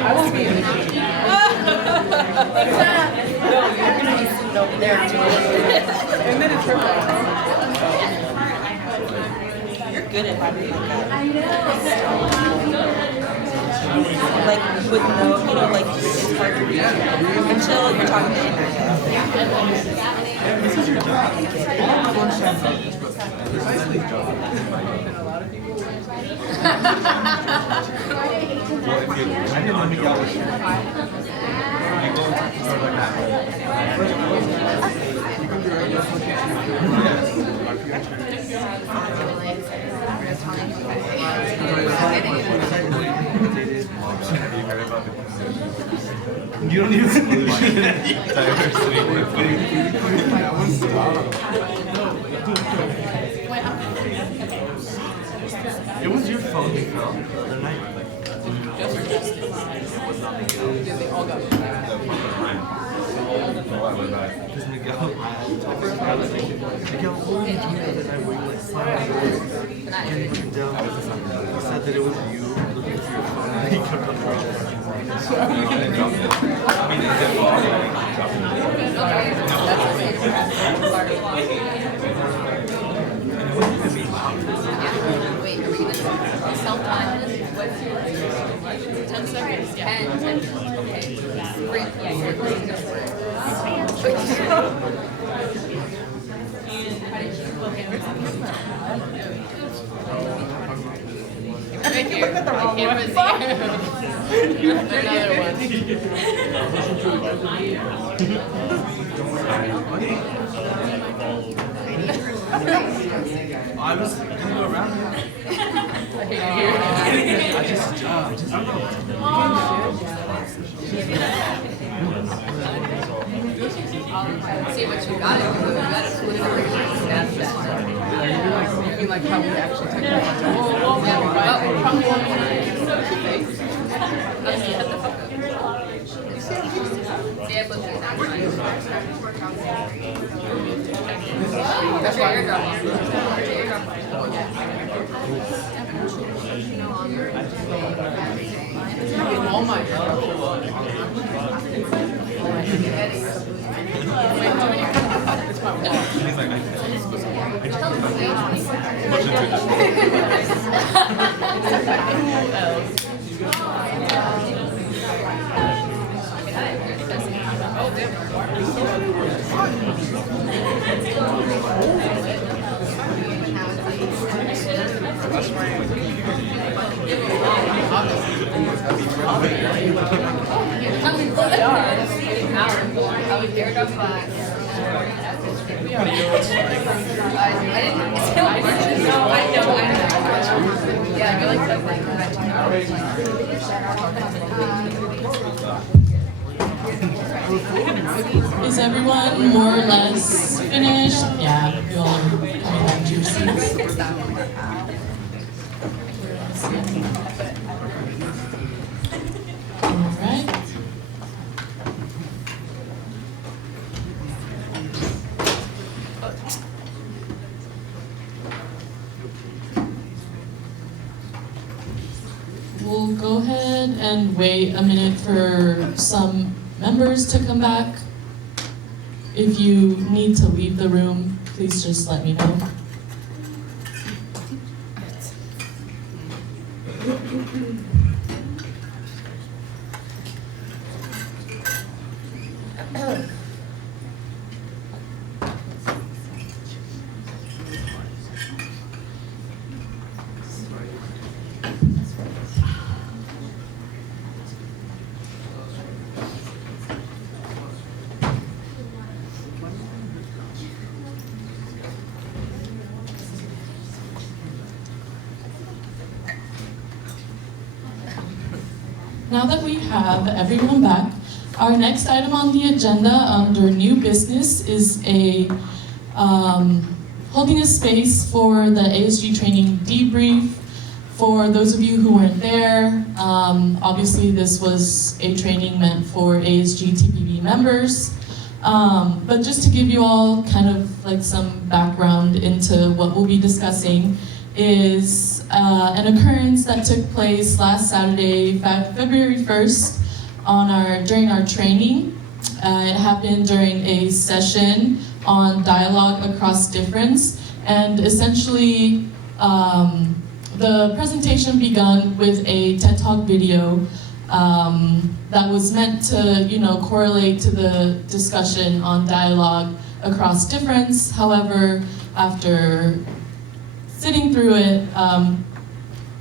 I won't be in the No, you're gonna be sitting over there too. And then it's her fault. You're good at having like that. I know. Like with no, you know, like it's hard to read until you're talking to Andrea. This is your job. Precisely job. Well, if you, I didn't know Miguel was here. You go sort of like that. You can do You don't even diversity. That one stopped. It was your phone that fell the other night. They all got Because Miguel, I told her, I was like, Miguel, what did you do the other night where you like slammed the door? And he said that it was you looking through your phone and he kept on dropping. Wait, are we gonna self-time this? What's your 10 seconds? 10 seconds. Okay. Great. Yeah, you're great. Make you look at the wrong one. Another one. I was gonna go around here. I just don't know. See what you got. You got to put it over your Snapchat. You mean like how we actually take the photo? That's why you're dropping. Is everyone more or less finished? Yeah, you all are coming back to your seats. All right. We'll go ahead and wait a minute for some members to come back. If you need to leave the room, please just let me know. Now that we have everyone back, Our next item on the agenda under new business is holding a space for the ASG training debrief. For those of you who weren't there, obviously this was a training meant for ASG TPB members. But just to give you all kind of like some background into what we'll be discussing is an occurrence that took place last Saturday, February 1st, during our training. It happened during a session on dialogue across difference, and essentially the presentation began with a TED Talk video that was meant to, correlate to the discussion on dialogue across difference. However, after sitting through it,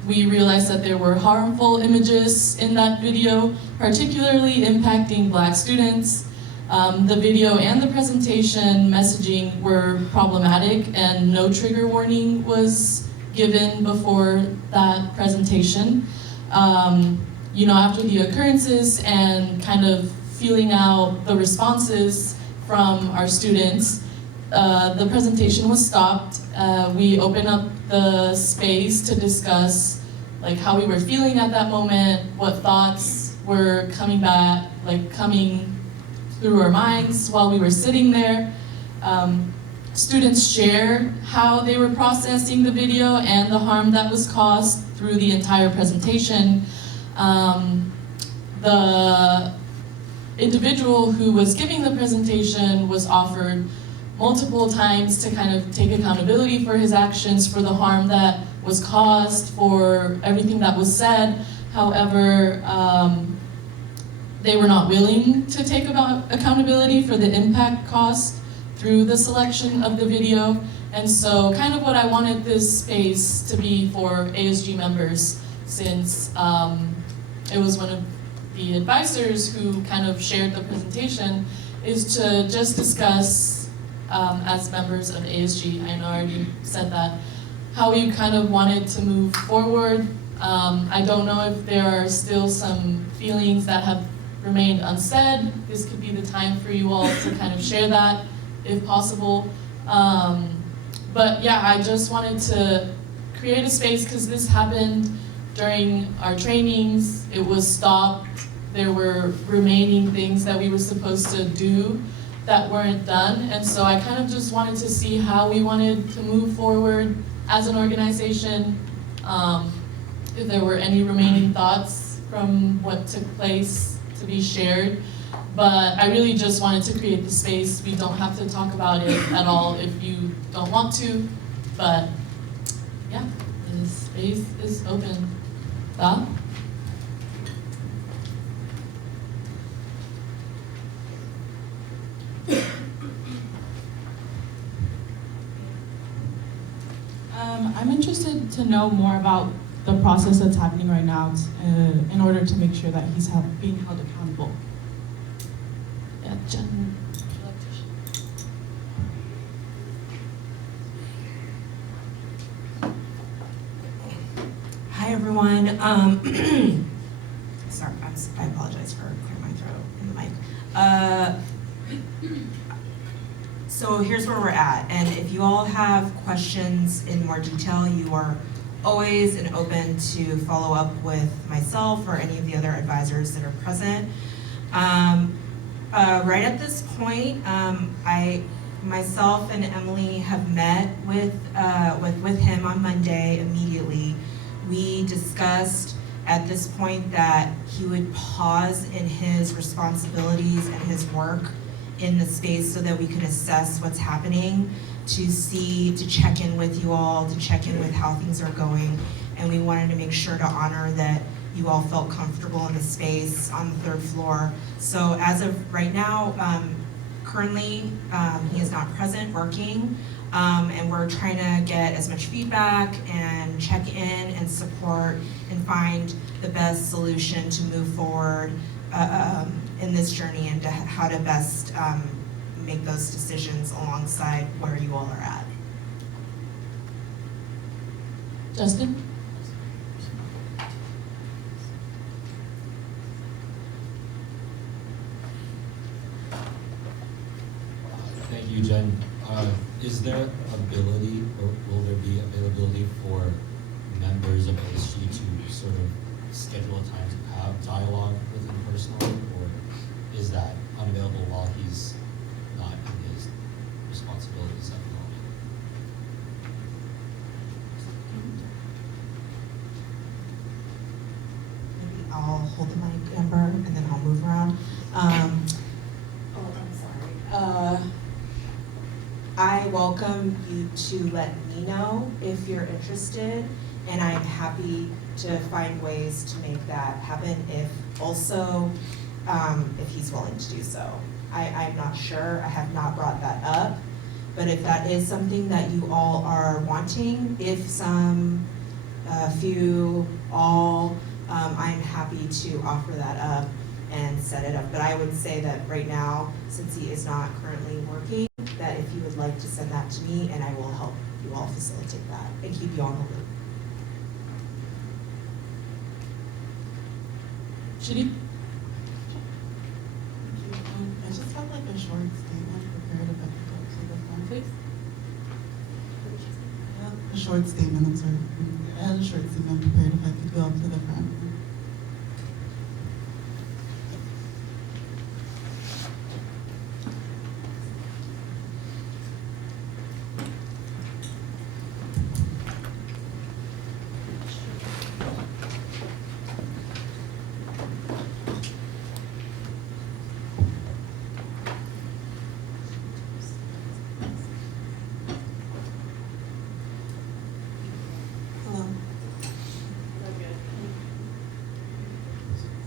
we realized that there were harmful images in that video, particularly impacting Black students. The video and the presentation messaging were problematic, and no trigger warning was given before that presentation. After the occurrences and kind of feeling out the responses from our students, the presentation was stopped. We opened up the space to discuss like how we were feeling at that moment, what thoughts were coming through our minds while we were sitting there. Students shared how they were processing the video and the harm that was caused through the entire presentation. The individual who was giving the presentation was offered multiple times to kind of take accountability for his actions, for the harm that was caused, for everything that was said. However, they were not willing to take accountability for the impact caused through the selection of the video. And so kind of what I wanted this space to be for ASG members, since it was one of the advisors who kind of shared the presentation, is to just discuss as members of ASG, I know I already said that, how we kind of wanted to move forward. I don't know if there are still some feelings that have remained unsaid. This could be the time for you all to kind of share that, if possible. But yeah, I just wanted to create a space because this happened during our trainings. It was stopped. There were remaining things that we were supposed to do that weren't done. And so I kind of just wanted to see how we wanted to move forward as an organization. If there were any remaining thoughts from what took place to be shared. But I really just wanted to create the space. We don't have to talk about it at all if you don't want to. But yeah, the space is open. Val? I'm interested to know more about the process that's happening right now in order to make sure that he's being held accountable. Yeah, Jen. Hi, everyone. Sorry, I apologize for clearing my throat in the mic. So here's where we're at, and if you all have questions in more detail, you are always and open to follow up with myself or any of the other advisors that are present. Right at this point, myself and Emily have met with him on Monday immediately. We discussed at this point that he would pause in his responsibilities and his work in the space so that we could assess what's happening, to check in with you all, to check in with how things are going. And we wanted to make sure to honor that you all felt comfortable in the space on the third floor. So as of right now, currently he is not present working, and we're trying to get as much feedback and check in and support and find the best solution to move forward in this journey and to how to best make those decisions alongside where you all are at. Justin? Thank you, Jen. Is there ability, or will there be availability for members of ASG to sort of schedule a time to have dialogue with him personally, or is that unavailable while he's not in his responsibilities at the moment? Maybe I'll hold the mic, Amber, and then I'll move around. I'm sorry. I welcome you to let me know if you're interested, and I'm happy to find ways to make that happen if also, if he's willing to do so. I'm not sure, I have not brought that up, but if that is something that you all are wanting, if some, few, all, I'm happy to offer that up and set it up. But I would say that right now, since he is not currently working, that if you would like to send that to me, and I will help you all facilitate that and keep you on the loop. Shitty? I just have like a short statement prepared if I could go to the front. Please. I have a short statement, I'm sorry. I had a short statement prepared if I could go up to the front.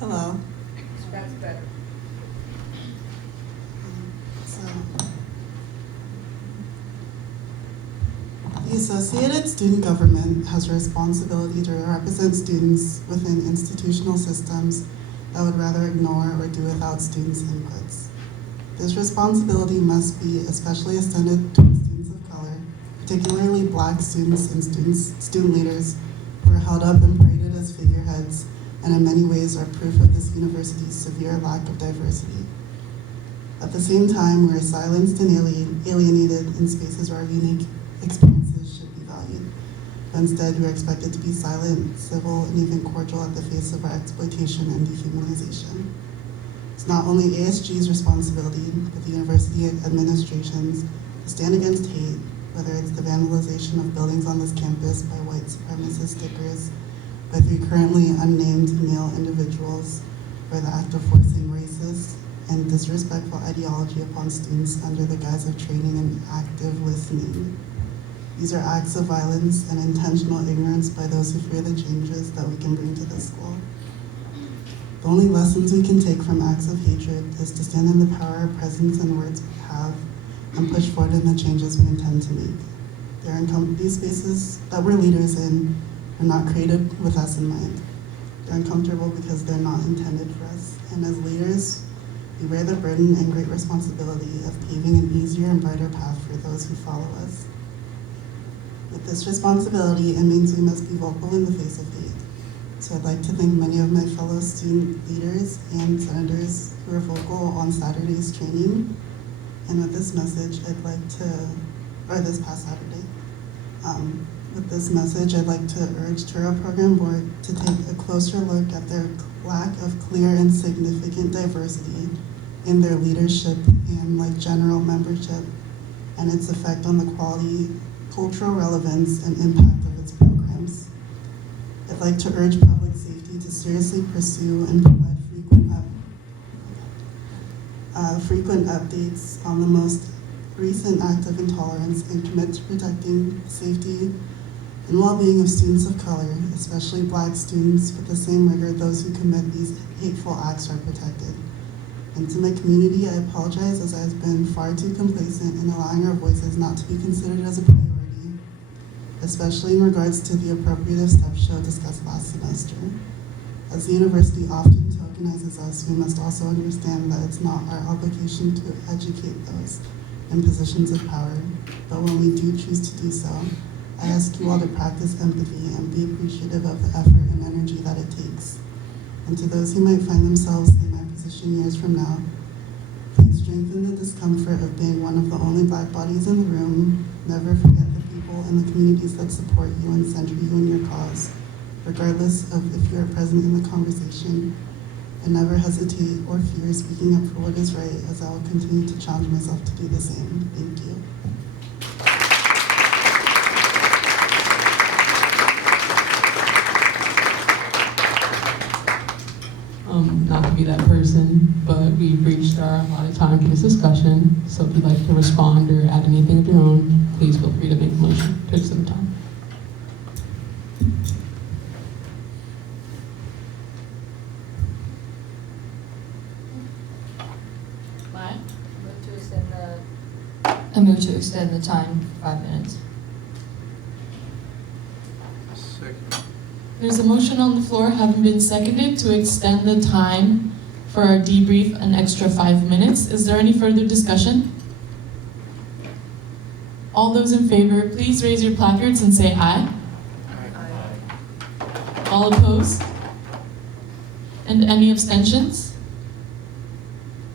Hello. That's better. The Associated Student Government has a responsibility to represent students within institutional systems that would rather ignore or do without students' inputs. This responsibility must be especially extended to students of color, particularly Black students and student leaders who are held up and paraded as figureheads and in many ways are proof of this university's severe lack of diversity. At the same time, we are silenced and alienated in spaces where our unique experiences should be valued. But instead, we are expected to be silent, civil, and even cordial at the face of our exploitation and dehumanization. It's not only ASG's responsibility, but the university administration's to stand against hate, whether it's the vandalization of buildings on this campus by white supremacist stickers, by three currently unnamed male individuals, or the act of forcing racist and disrespectful ideology upon students under the guise of training and active listening. These are acts of violence and intentional ignorance by those who fear the changes that we can bring to this school. The only lessons we can take from acts of hatred is to stand in the power, presence, and words we have and push forward in the changes we intend to make. These spaces that we're leaders in are not created with us in mind. They're uncomfortable because they're not intended for us. And as leaders, we bear the burden and great responsibility of paving an easier and brighter path for those who follow us. With this responsibility, it means we must be vocal in the face of hate. So I'd like to thank many of my fellow student leaders and senators who were vocal on Saturday's training. And with this message, this past Saturday. With this message, I'd like to urge Turo Program Board to take a closer look at their lack of clear and significant diversity in their leadership and general membership and its effect on the quality, cultural relevance, and impact of its programs. I'd like to urge public safety to seriously pursue and provide frequent updates on the most recent act of intolerance and commit to protecting safety and well-being of students of color, especially Black students, with the same rigor those who commit these hateful acts are protected. And to my community, I apologize as I've been far too complacent in allowing our voices not to be considered as a priority, especially in regards to the appropriative steps show discussed last semester. As the university often tokenizes us, we must also understand that it's not our obligation to educate those in positions of power, but when we do choose to do so, I ask you all to practice empathy and be appreciative of the effort and energy that it takes. And to those who might find themselves in my position years from now, please strengthen the discomfort of being one of the only Black bodies in the room. Never forget the people and the communities that support you and center you in your cause, regardless of if you are present in the conversation. And never hesitate or fear speaking up for what is right, as I will continue to challenge myself to do the same. Thank you. Not to be that person, but we've reached our allotted time for this discussion. So if you'd like to respond or add anything of your own, please feel free to make a motion to extend the time. I move to extend the time 5 minutes. Second. There's a motion on the floor having been seconded to extend the time for our debrief an extra 5 minutes. Is there any further discussion? All those in favor, please raise your placards and say aye. Aye. All opposed? And any abstentions?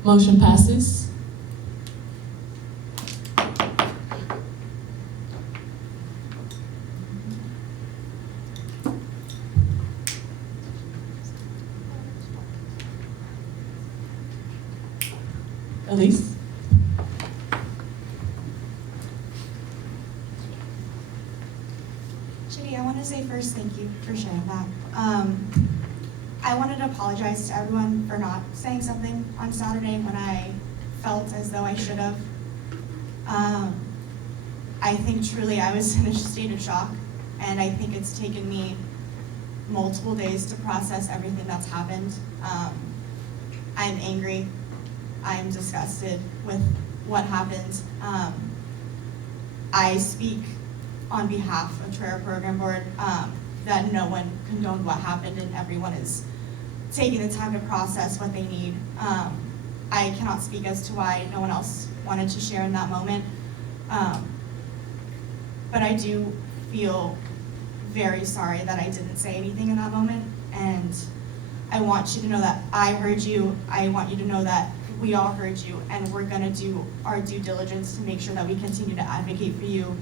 Motion passes. Elise? Chitty, I want to say first thank you for sharing that. I wanted to apologize to everyone for not saying something on Saturday when I felt as though I should have. I think truly I was in a state of shock, and I think it's taken me multiple days to process everything that's happened. I'm angry. I am disgusted with what happened. I speak on behalf of Traer Program Board that no one condoned what happened and everyone is taking the time to process what they need. I cannot speak as to why no one else wanted to share in that moment. But I do feel very sorry that I didn't say anything in that moment. And I want you to know that I heard you. I want you to know that we all heard you, and we're gonna do our due diligence to make sure that we continue to advocate for you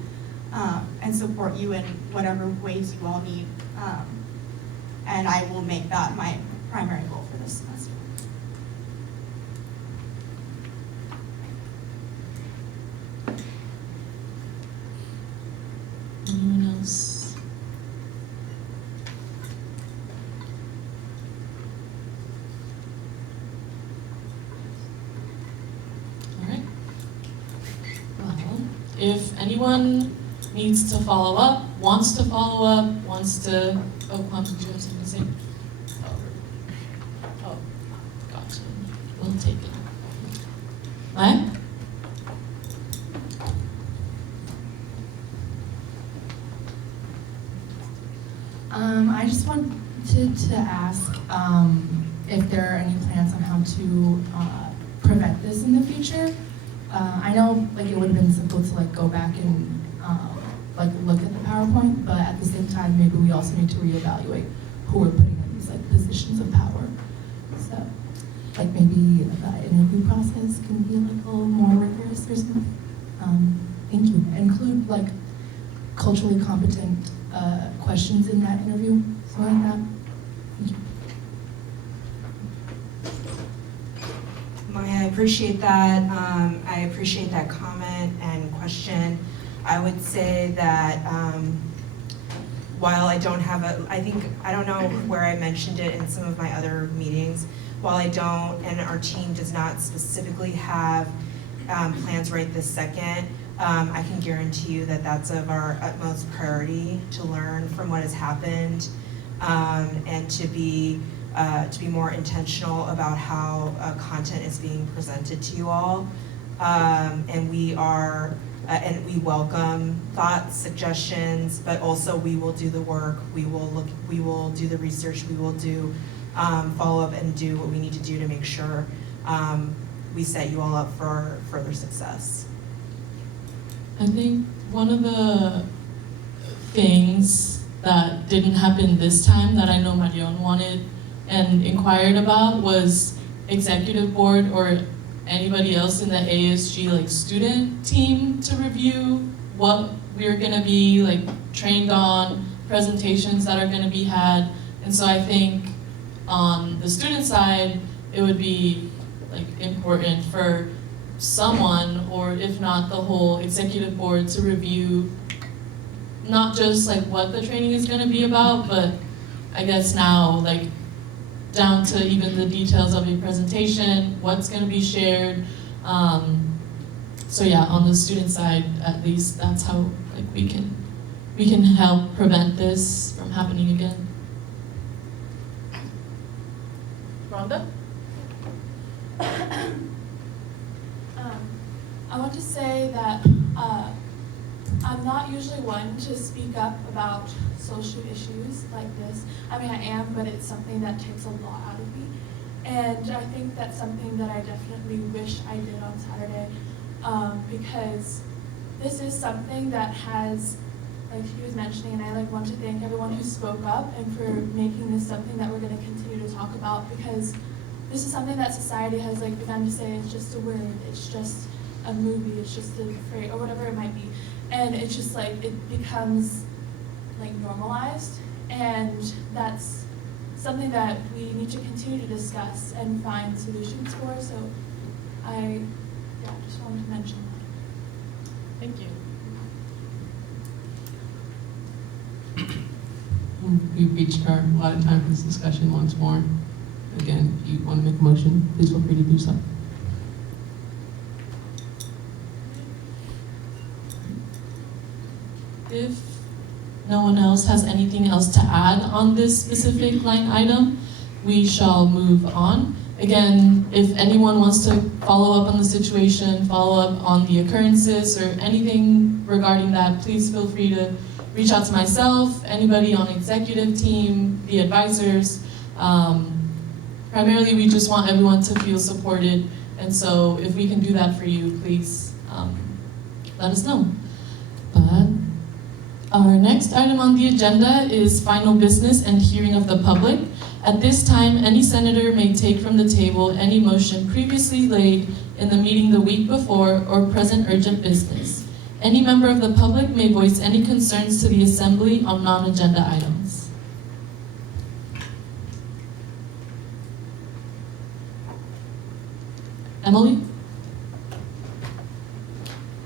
and support you in whatever ways you all need. And I will make that my primary goal for this semester. Anyone else? All right. Well, if anyone needs to follow up, wants to follow up, wants to, oh, Kwame, did you have something to say? Oh, gotcha. We'll take it. Maya? I just wanted to ask if there are any plans on how to prevent this in the future. I know like it would have been simple to like go back and like look at the PowerPoint, but at the same time, maybe we also need to reevaluate who we're putting in these like positions of power. So like maybe the interview process can be like a little more rigorous or something. Thank you. Include like culturally competent questions in that interview, something like that. Thank you. Maya, I appreciate that. I appreciate that comment and question. I would say that while I don't have I don't know where I mentioned it in some of my other meetings, while I don't, and our team does not specifically have plans right this second, I can guarantee you that that's of our utmost priority to learn from what has happened and to be more intentional about how content is being presented to you all. And we welcome thoughts, suggestions, but also we will do the work, we will do the research, we will do follow up and do what we need to do to make sure we set you all up for further success. I think one of the things that didn't happen this time that I know Marion wanted and inquired about was executive board or anybody else in the ASG like student team to review what we're gonna be like trained on, presentations that are gonna be had. And so I think on the student side, it would be like important for someone, or if not the whole executive board, to review not just like what the training is gonna be about, but I guess now like down to even the details of a presentation, what's gonna be shared. So yeah, on the student side, at least that's how like we can help prevent this from happening again. Rhonda? I want to say that I'm not usually one to speak up about social issues like this. I mean, I am, but it's something that takes a lot out of me. And I think that's something that I definitely wish I did on Saturday, because this is something that has, like she was mentioning, and I like want to thank everyone who spoke up and for making this something that we're going to continue to talk about, because this is something that society has like begun to say it's just a word, it's just a movie, it's just a phrase, or whatever it might be. And it's just like, it becomes like normalized, and that's something that we need to continue to discuss and find solutions for. So I just wanted to mention that. Thank you. We've reached our allotted time for this discussion once more. Again, if you want to make a motion, please feel free to do so. If no one else has anything else to add on this specific line item, we shall move on. Again, if anyone wants to follow up on the situation, follow up on the occurrences, or anything regarding that, please feel free to reach out to myself, anybody on executive team, the advisors. Primarily, we just want everyone to feel supported, and so if we can do that for you, please let us know. But our next item on the agenda is final business and hearing of the public. At this time, any senator may take from the table any motion previously laid in the meeting the week before or present urgent business. Any member of the public may voice any concerns to the assembly on non-agenda items. Emily?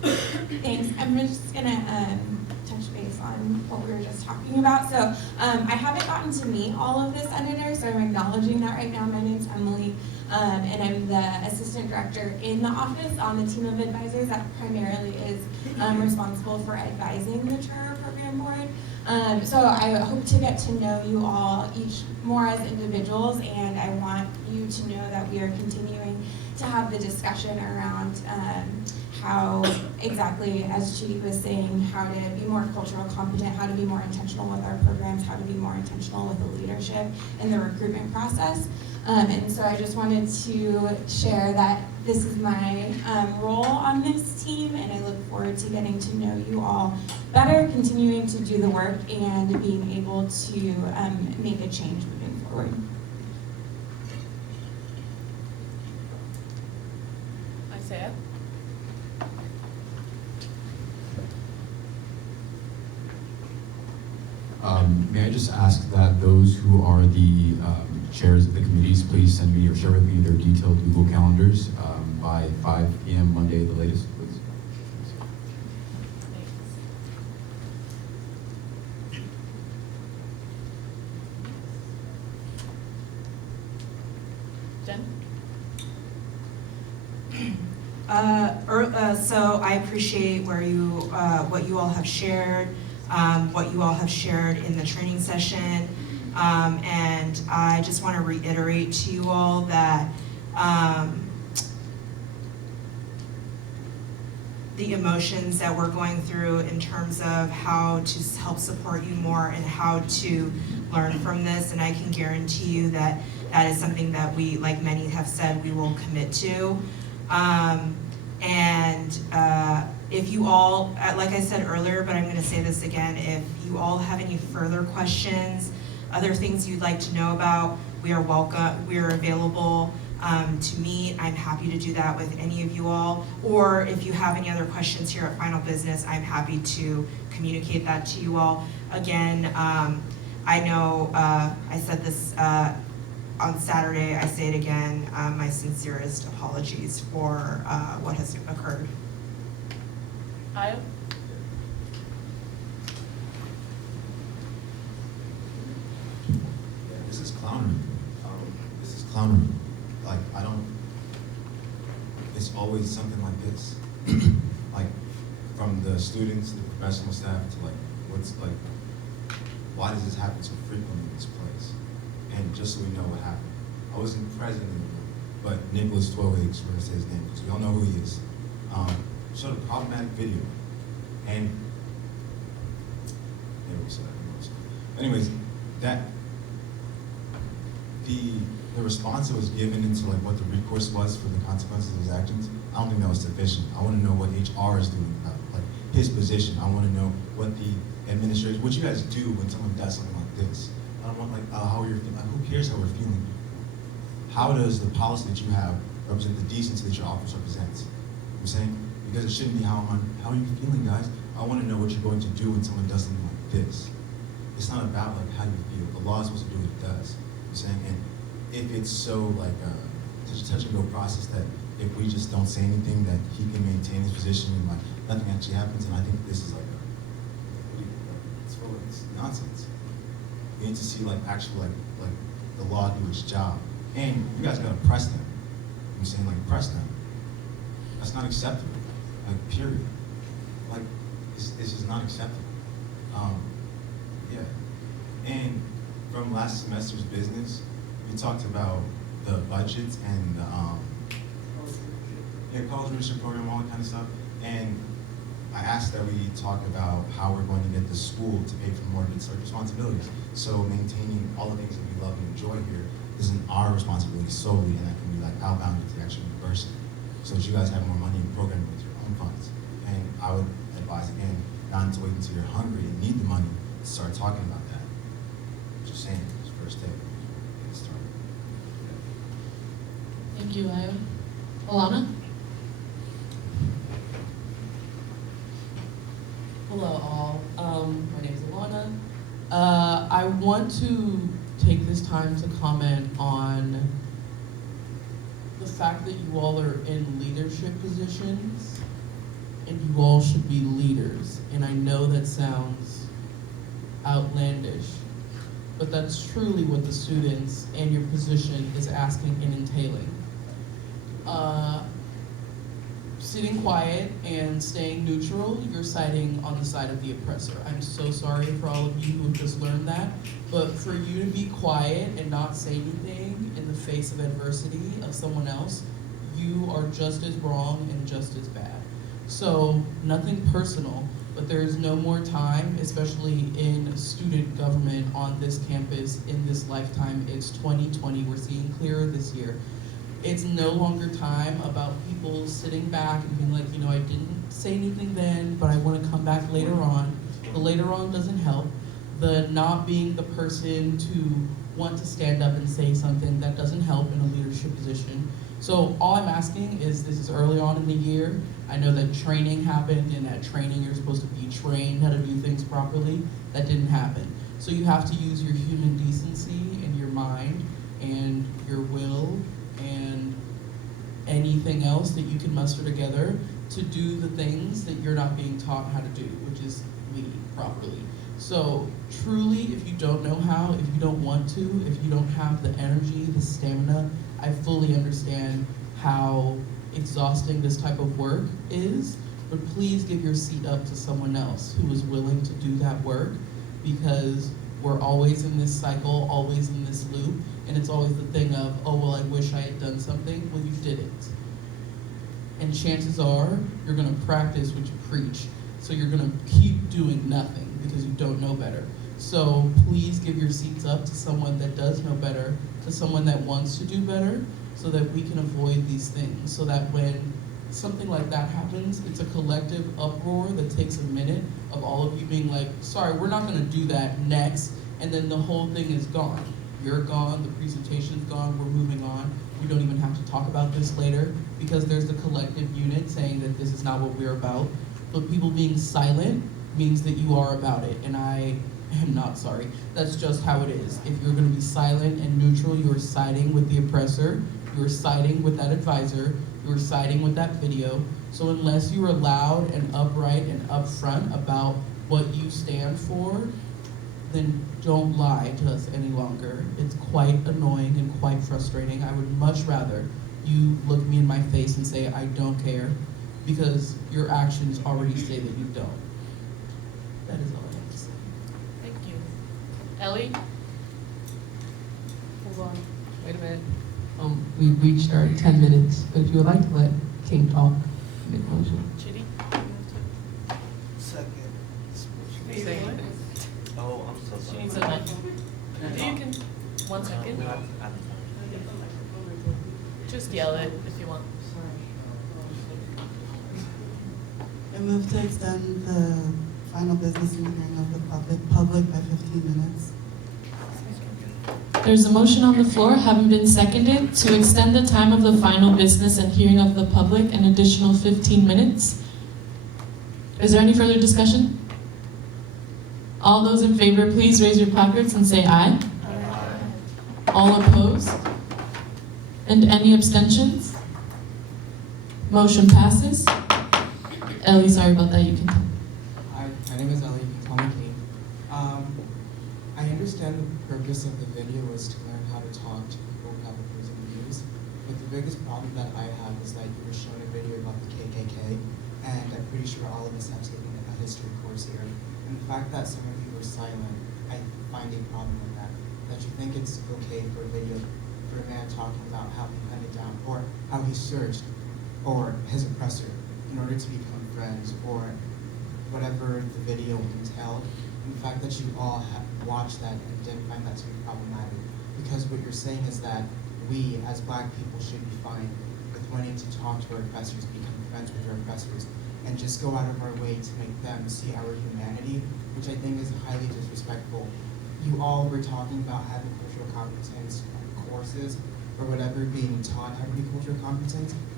Thanks. I'm just gonna touch base on what we were just talking about. So I haven't gotten to meet all of the senators, so I'm acknowledging that right now. My name's Emily, and I'm the assistant director in the office on the team of advisors that primarily is responsible for advising the Charter Program Board. So I hope to get to know you all each more as individuals, and I want you to know that we are continuing to have the discussion around how exactly, as Chidi was saying, how to be more cultural competent, how to be more intentional with our programs, how to be more intentional with the leadership in the recruitment process. And so I just wanted to share that this is my role on this team, and I look forward to getting to know you all better, continuing to do the work, and being able to make a change moving forward. Isaiah? May I just ask that those who are the chairs of the committees please send me or share with me their detailed Google calendars by 5 p.m. Monday, the latest, please. Jen? So I appreciate what you all have shared, what you all have shared in the training session, and I just want to reiterate to you all that the emotions that we're going through in terms of how to help support you more and how to learn from this, and I can guarantee you that that is something that we, like many have said, we will commit to. If you all, like I said earlier, but I'm going to say this again, if you all have any further questions, other things you'd like to know about, we are welcome, we are available to meet. I'm happy to do that with any of you all. Or if you have any other questions here at Final Business, I'm happy to communicate that to you all. Again, I know I said this on Saturday, I say it again, my sincerest apologies for what has occurred. Io? This is clownery. This is clownery. Like, I don't, it's always something like this. Like, from the students, the professional staff, to like, why does this happen so frequently in this place? And just so we know what happened. I wasn't present in the room, but Nicholas Twilligs, where it says his name, because we all know who he is, showed a problematic video. And, there we saw that. Anyways, that, the response that was given into like what the recourse was for the consequences of his actions, I don't think that was sufficient. I want to know what HR is doing about it, like his position. I want to know what the administration, what you guys do when someone does something like this. I don't want like how you're feeling. Like, who cares how we're feeling? How does the policy that you have represent the decency that your office represents? You know what I'm saying? Because it shouldn't be how are you feeling, guys? I want to know what you're going to do when someone does something like this. It's not about like how you feel. The law is supposed to do what it does. You know what I'm saying? And if it's so like such a touch and go process that if we just don't say anything that he can maintain his position and like nothing actually happens, and I think this is like it's nonsense. We need to see like actual like the law do its job. And you guys gotta press them. You know what I'm saying? Like press them. That's not acceptable. Like period. Like this is not acceptable. Yeah. And from last semester's business, we talked about the budgets and the college leadership program, all that kind of stuff. And I asked that we talk about how we're going to get the school to pay for more of its responsibilities. So maintaining all the things that we love and enjoy here isn't our responsibility solely, and that can be like outbounded to the actual university. So that you guys have more money in programming with your own funds. And I would advise again, not to wait until you're hungry and need the money to start talking about that. Just saying, it's the first step. Get started. Thank you, Io. Alana? Hello all, my name is Alana. I want to take this time to comment on the fact that you all are in leadership positions and you all should be leaders. And I know that sounds outlandish, but that's truly what the students and your position is asking and entailing. Sitting quiet and staying neutral, you're siding on the side of the oppressor. I'm so sorry for all of you who have just learned that, but for you to be quiet and not say anything in the face of adversity of someone else, you are just as wrong and just as bad. So, nothing personal, but there is no more time, especially in student government on this campus in this lifetime. It's 2020, we're seeing clearer this year. It's no longer time about people sitting back and being like, you know, I didn't say anything then, but I want to come back later on. The later on doesn't help. The not being the person to want to stand up and say something, that doesn't help in a leadership position. So all I'm asking is, this is early on in the year. I know that training happened, and at training you're supposed to be trained how to do things properly. That didn't happen. So you have to use your human decency and your mind and your will and anything else that you can muster together to do the things that you're not being taught how to do, which is lead properly. So truly, if you don't know how, if you don't want to, if you don't have the energy, the stamina, I fully understand how exhausting this type of work is, but please give your seat up to someone else who is willing to do that work, because we're always in this cycle, always in this loop, and it's always the thing of, oh, well, I wish I had done something. Well, you didn't. And chances are, you're gonna practice what you preach. So you're gonna keep doing nothing because you don't know better. So please give your seats up to someone that does know better, to someone that wants to do better, so that we can avoid these things. So that when something like that happens, it's a collective uproar that takes a minute of all of you being like, sorry, we're not gonna do that next, and then the whole thing is gone. You're gone, the presentation's gone, we're moving on. we don't even have to talk about this later, because there's the collective unit saying that this is not what we're about. But people being silent means that you are about it, and I am not sorry. That's just how it is. If you're gonna be silent and neutral, you are siding with the oppressor, you are siding with that advisor, you are siding with that video. So unless you are loud and upright and upfront about what you stand for, then don't lie to us any longer. It's quite annoying and quite frustrating. I would much rather you look me in my face and say, I don't care, because your actions already say that you don't. That is all I have to say. Thank you. Ellie? Hold on, wait a minute. We've reached our 10 minutes, but if you would like to let King talk, make a motion. Chitty? Second. Say what? Oh, I'm so She sorry. needs a mic. You can, 1 second. Just yell it if you want. I move to extend the final business and hearing of the public by 15 minutes. There's a motion on the floor, having been seconded, to extend the time of the final business and hearing of the public an additional 15 minutes. Is there any further discussion? All those in favor, please raise your placards and say aye. Aye. All opposed? And any abstentions? Motion passes. Ellie, sorry about that, you can. Hi, my name is Ellie. You can call me Kate. I understand the purpose of the video was to learn how to talk to people who have opposing views, but the biggest problem that I have is that you were shown a video about the KKK, and I'm pretty sure all of us have taken a history course here. And the fact that some of you were silent, I find a problem with that. That you think it's okay for a video, for a man talking about how he hunted down, or how he searched, or his oppressor, in order to become friends, or whatever the video entailed. And the fact that you all watched that and didn't find that to be problematic. Because what you're saying is that we, as Black people, should be fine with wanting to talk to our oppressors, become friends with our oppressors, and just go out of our way to make them see our humanity, which I think is highly disrespectful. You all were talking about having cultural competence courses, or whatever, being taught how to be cultural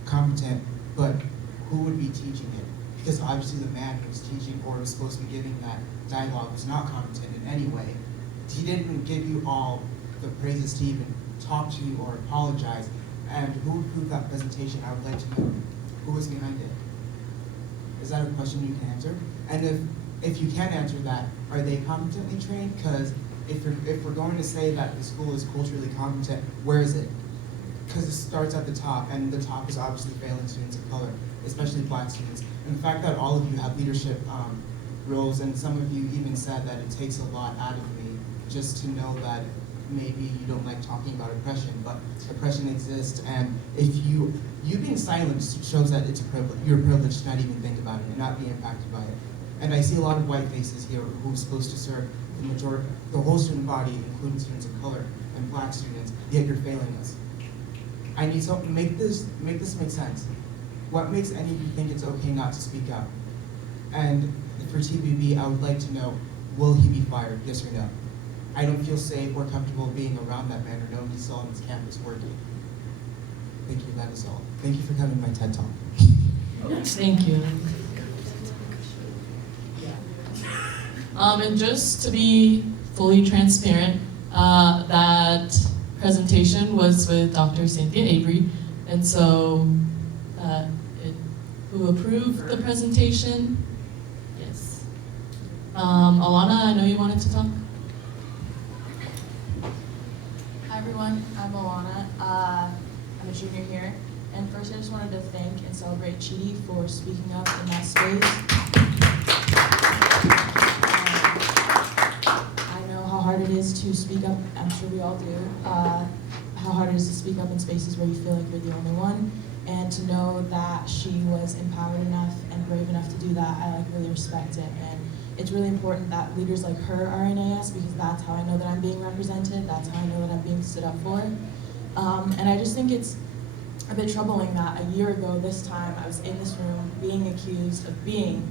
competent, but who would be teaching it? Because obviously the man who was teaching or was supposed to be giving that dialogue was not competent in any way. He didn't give you all the praises to even talk to you or apologize. And who approved that presentation? I would like to know who was behind it. Is that a question you can answer? And if you can answer that, are they competently trained? Because if we're going to say that the school is culturally competent, where is it? Because it starts at the top, and the top is obviously failing students of color, especially Black students. And the fact that all of you have leadership roles, and some of you even said that it takes a lot out of me just to know that maybe you don't like talking about oppression, but oppression exists, and if you being silent shows that it's a privilege. You're privileged to not even think about it and not be impacted by it. And I see a lot of white faces here who's supposed to serve the whole student body, including students of color and Black students, yet you're failing us. I need something, make this make sense. What makes any of you think it's okay not to speak up? And for TBB, I would like to know, will he be fired, yes or no? I don't feel safe or comfortable being around that man or knowing he's still on this campus working. Thank you, that is all. Thank you for coming to my TED Talk. Thank you. And just to be fully transparent, that presentation was with Dr. Cynthia Avery, and so who approved the presentation? Yes. Alana, I know you wanted to talk. Hi everyone, I'm Alana. I'm a junior here, and first I just wanted to thank and celebrate Chidi for speaking up in that space. I know how hard it is to speak up, I'm sure we all do, how hard it is to speak up in spaces where you feel like you're the only one, and to know that she was empowered enough and brave enough to do that, I really respect it. And it's really important that leaders like her are in AS, because that's how I know that I'm being represented, that's how I know that I'm being stood up for. And I just think it's a bit troubling that a year ago this time I was in this room being accused of being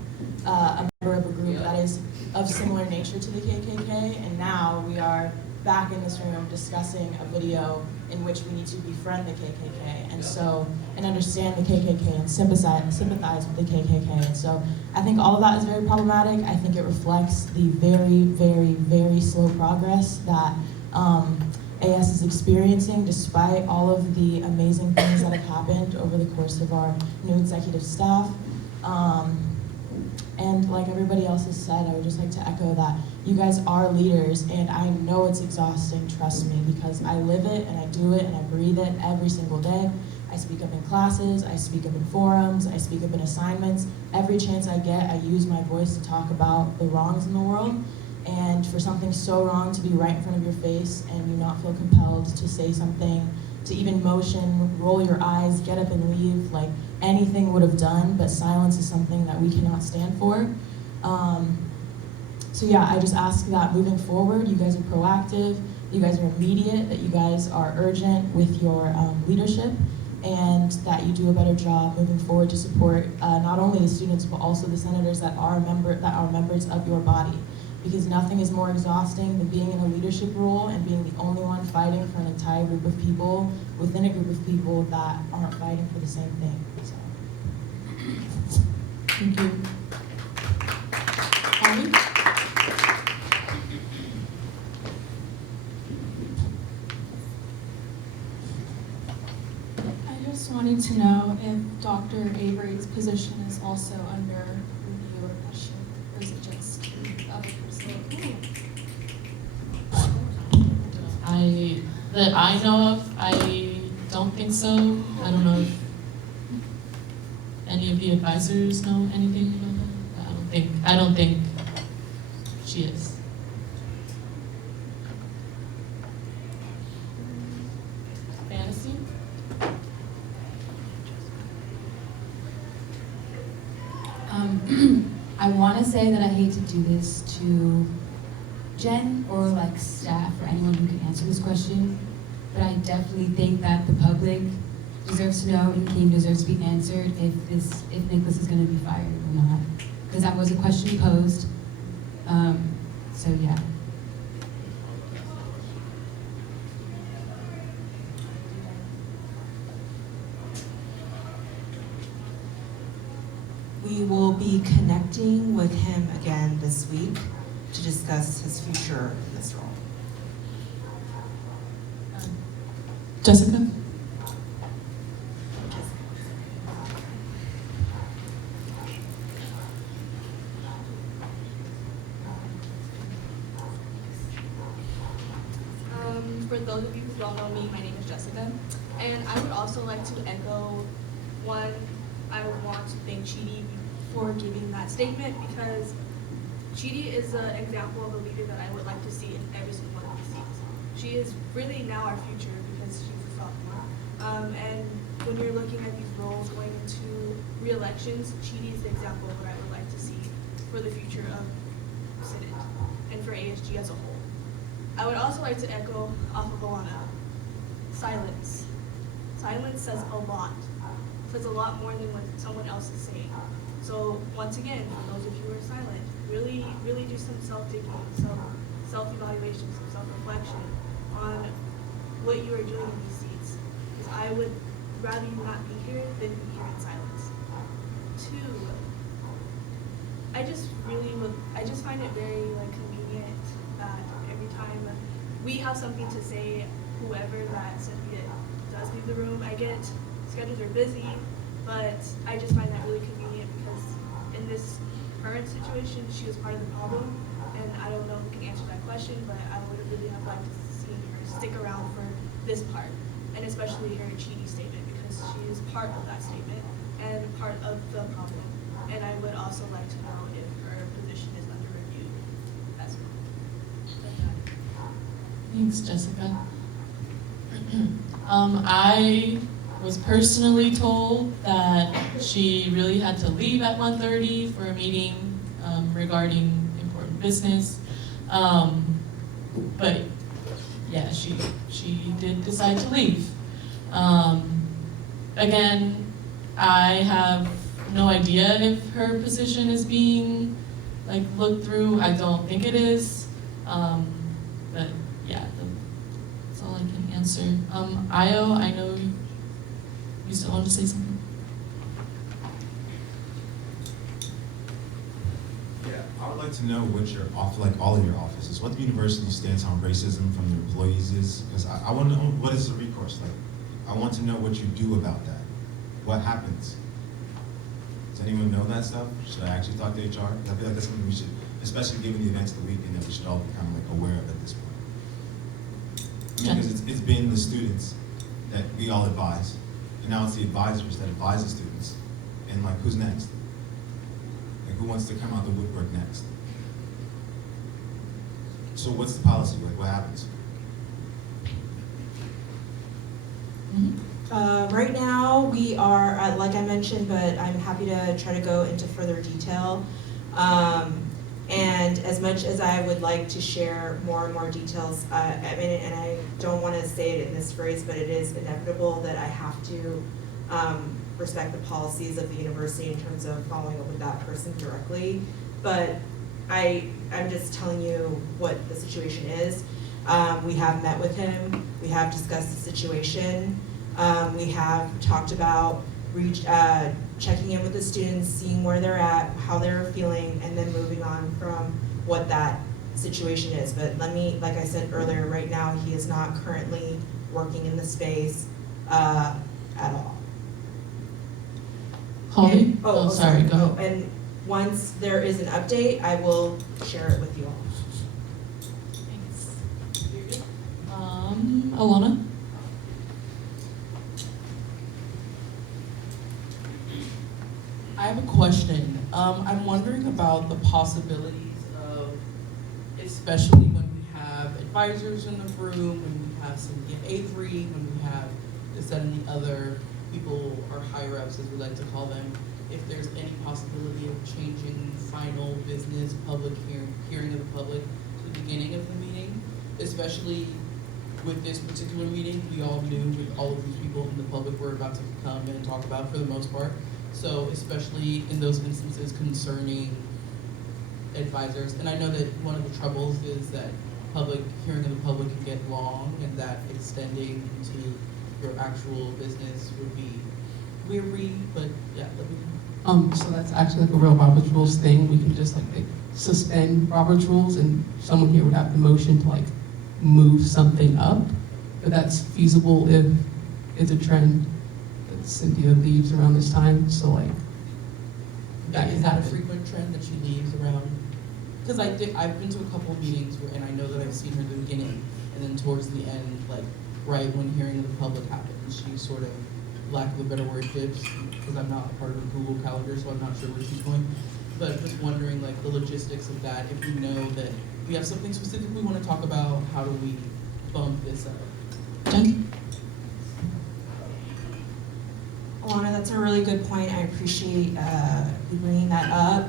a member of a group that is of similar nature to the KKK, and now we are back in this room discussing a video in which we need to befriend the KKK and understand the KKK and sympathize with the KKK. And so I think all of that is very problematic. I think it reflects the very, very, very slow progress that AS is experiencing despite all of the amazing things that have happened over the course of our new executive staff. And like everybody else has said, I would just like to echo that you guys are leaders, and I know it's exhausting, trust me, because I live it and I do it and I breathe it every single day. I speak up in classes, I speak up in forums, I speak up in assignments. Every chance I get, I use my voice to talk about the wrongs in the world. And for something so wrong to be right in front of your face and you not feel compelled to say something, to even motion, roll your eyes, get up and leave, like anything would have done, but silence is something that we cannot stand for. So yeah, I just ask that moving forward, you guys are proactive, you guys are immediate, that you guys are urgent with your leadership, and that you do a better job moving forward to support not only the students, but also the senators that are members of your body. Because nothing is more exhausting than being in a leadership role and being the only one fighting for an entire group of people within a group of people that aren't fighting for the same thing. So. Thank you. Holly? I just wanted to know if Dr. Avery's position is also under review, or is it just the other person? That I know of, I don't think so. I don't know if any of the advisors know anything about that. I don't think she is. Fantasy? I want to say that I hate to do this to Jen or like staff or anyone who can answer this question, but I definitely think that the public deserves to know and King deserves to be answered if Nicholas is going to be fired or not, because that was a question posed. So yeah. We will be connecting with him again this week to discuss his future in this role. Jessica? For those of you who don't know me, my name is Jessica, and I would also like to echo one. I would want to thank Chidi for giving that statement, because Chidi is an example of a leader that I would like to see in every single one of these seats. She is really now our future because she's a sophomore. And when you're looking at these roles going into re-elections, Chidi is the example of what I would like to see for the future of Senate and for ASG as a whole. I would also like to echo off of Alana. Silence. Silence says a lot. Says a lot more than what someone else is saying. So once again, for those of you who are silent, really do some self-digging, self-evaluation, some self-reflection on what you are doing in these seats. Because I would rather you not be here than be here in silence. Two, I just find it very convenient that every time we have something to say, whoever that Cynthia does leave the room, I get schedules are busy, but I just find that really convenient because in this current situation, she was part of the problem, and I don't know who can answer that question, but I would really have liked to see her stick around for this part, and especially her Chidi statement, because she is part of that statement and part of the problem. And I would also like to know if her position is under review as well. Thanks, Jessica. I was personally told that she really had to leave at 1:30 for a meeting regarding important business. But yeah, she did decide to leave. Again, I have no idea if her position is being looked through. I don't think it is. But yeah, that's all I can answer. Io, I know you still want to say something? Yeah, I would like to know what your all of your offices, what the university stance on racism from the employees is, because I want to know what is the recourse like. I want to know what you do about that. What happens? Does anyone know that stuff? Should I actually talk to HR? I feel like that's something we should, especially given the events of the weekend, that we should all be kind of like aware of at this point. I mean, because it's been the students that we all advise, and now it's the advisors that advise the students, and like who's next? Like who wants to come out the woodwork next? So what's the policy? Like what happens? Right now, we are, like I mentioned, but I'm happy to try to go into further detail. And as much as I would like to share more and more details, I mean, and I don't want to say it in this phrase, but it is inevitable that I have to respect the policies of the university in terms of following up with that person directly. But I'm just telling you what the situation is. We have met with him. We have discussed the situation. We have talked about checking in with the students, seeing where they're at, how they're feeling, and then moving on from what that situation is. But let me, like I said earlier, right now he is not currently working in the space at all. Holly? And, Sorry, go ahead. And once there is an update, I will share it with you all. Thanks. Alana? I have a question. I'm wondering about the possibilities of, especially when we have advisors in the room, when we have Cynthia Avery, when we have this and the other people, or higher ups as we like to call them, if there's any possibility of changing final business public hearing of the public to the beginning of the meeting, especially with this particular meeting. We all knew with all of these people in the public were about to come and talk about for the most part. So especially in those instances concerning advisors, and I know that one of the troubles is that public hearing of the public can get long, and that extending into your actual business would be weary, but yeah, let me know. So that's actually like a real Robert's Rules thing. We can just like suspend Robert's Rules, and someone here would have the motion to like move something up, but that's feasible if it's a trend that Cynthia leaves around this time, so like that Is that a frequent trend that she leaves around? Because I've been to a couple of meetings where, and I know that I've seen her at the beginning, and then towards the end, like right when hearing of the public happens, she sort of, lack of a better word, dips, because I'm not a part of the Google Calendar, so I'm not sure where she's going. But just wondering like the logistics of that, if we know that we have something specific we want to talk about, how do we bump this up? Jen? Alana, that's a really good point. I appreciate you bringing that up.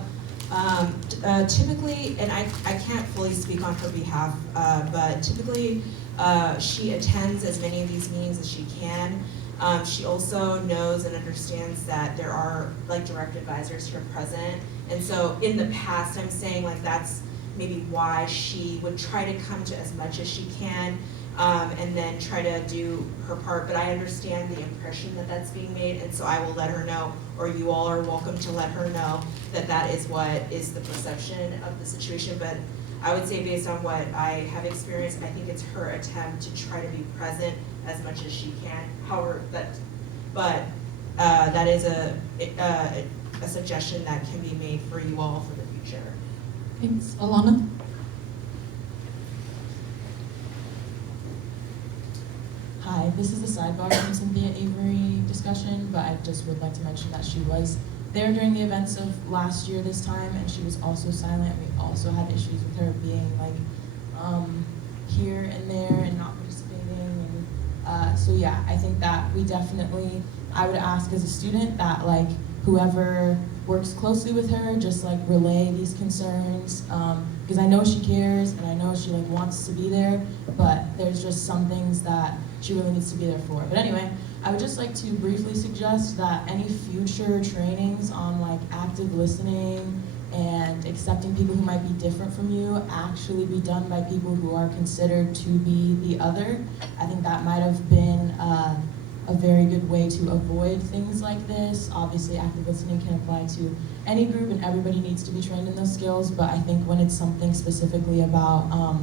Typically, and I can't fully speak on her behalf, but typically she attends as many of these meetings as she can. She also knows and understands that there are like direct advisors here present. And so in the past, I'm saying like that's maybe why she would try to come to as much as she can, and then try to do her part. But I understand the impression that that's being made, and so I will let her know, or you all are welcome to let her know that that is what is the perception of the situation. But I would say based on what I have experienced, I think it's her attempt to try to be present as much as she can. However, that is a suggestion that can be made for you all for the future. Thanks. Alana? Hi, this is a sidebar from Cynthia Avery discussion, but I just would like to mention that she was there during the events of last year this time, and she was also silent. We also had issues with her being like here and there and not participating. And so yeah, I think that we definitely, I would ask as a student that like whoever works closely with her just like relay these concerns, because I know she cares and I know she like wants to be there, but there's just some things that she really needs to be there for. But anyway, I would just like to briefly suggest that any future trainings on like active listening and accepting people who might be different from you actually be done by people who are considered to be the other. I think that might have been a very good way to avoid things like this. Obviously, active listening can apply to any group and everybody needs to be trained in those skills, but I think when it's something specifically about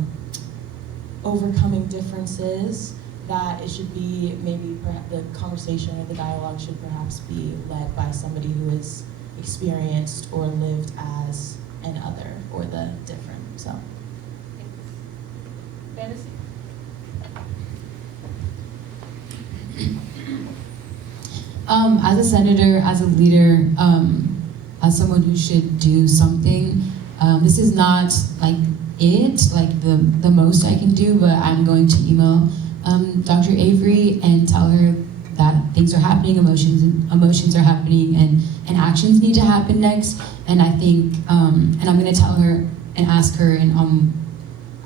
overcoming differences, that it should be maybe the conversation or the dialogue should perhaps be led by somebody who is experienced or lived as an other or the different. So, Fantasy? As a senator, as a leader, as someone who should do something, this is not like the most I can do, but I'm going to email Dr. Avery and tell her that things are happening, emotions are happening, and actions need to happen next. And I think, and I'm going to tell her and ask her, and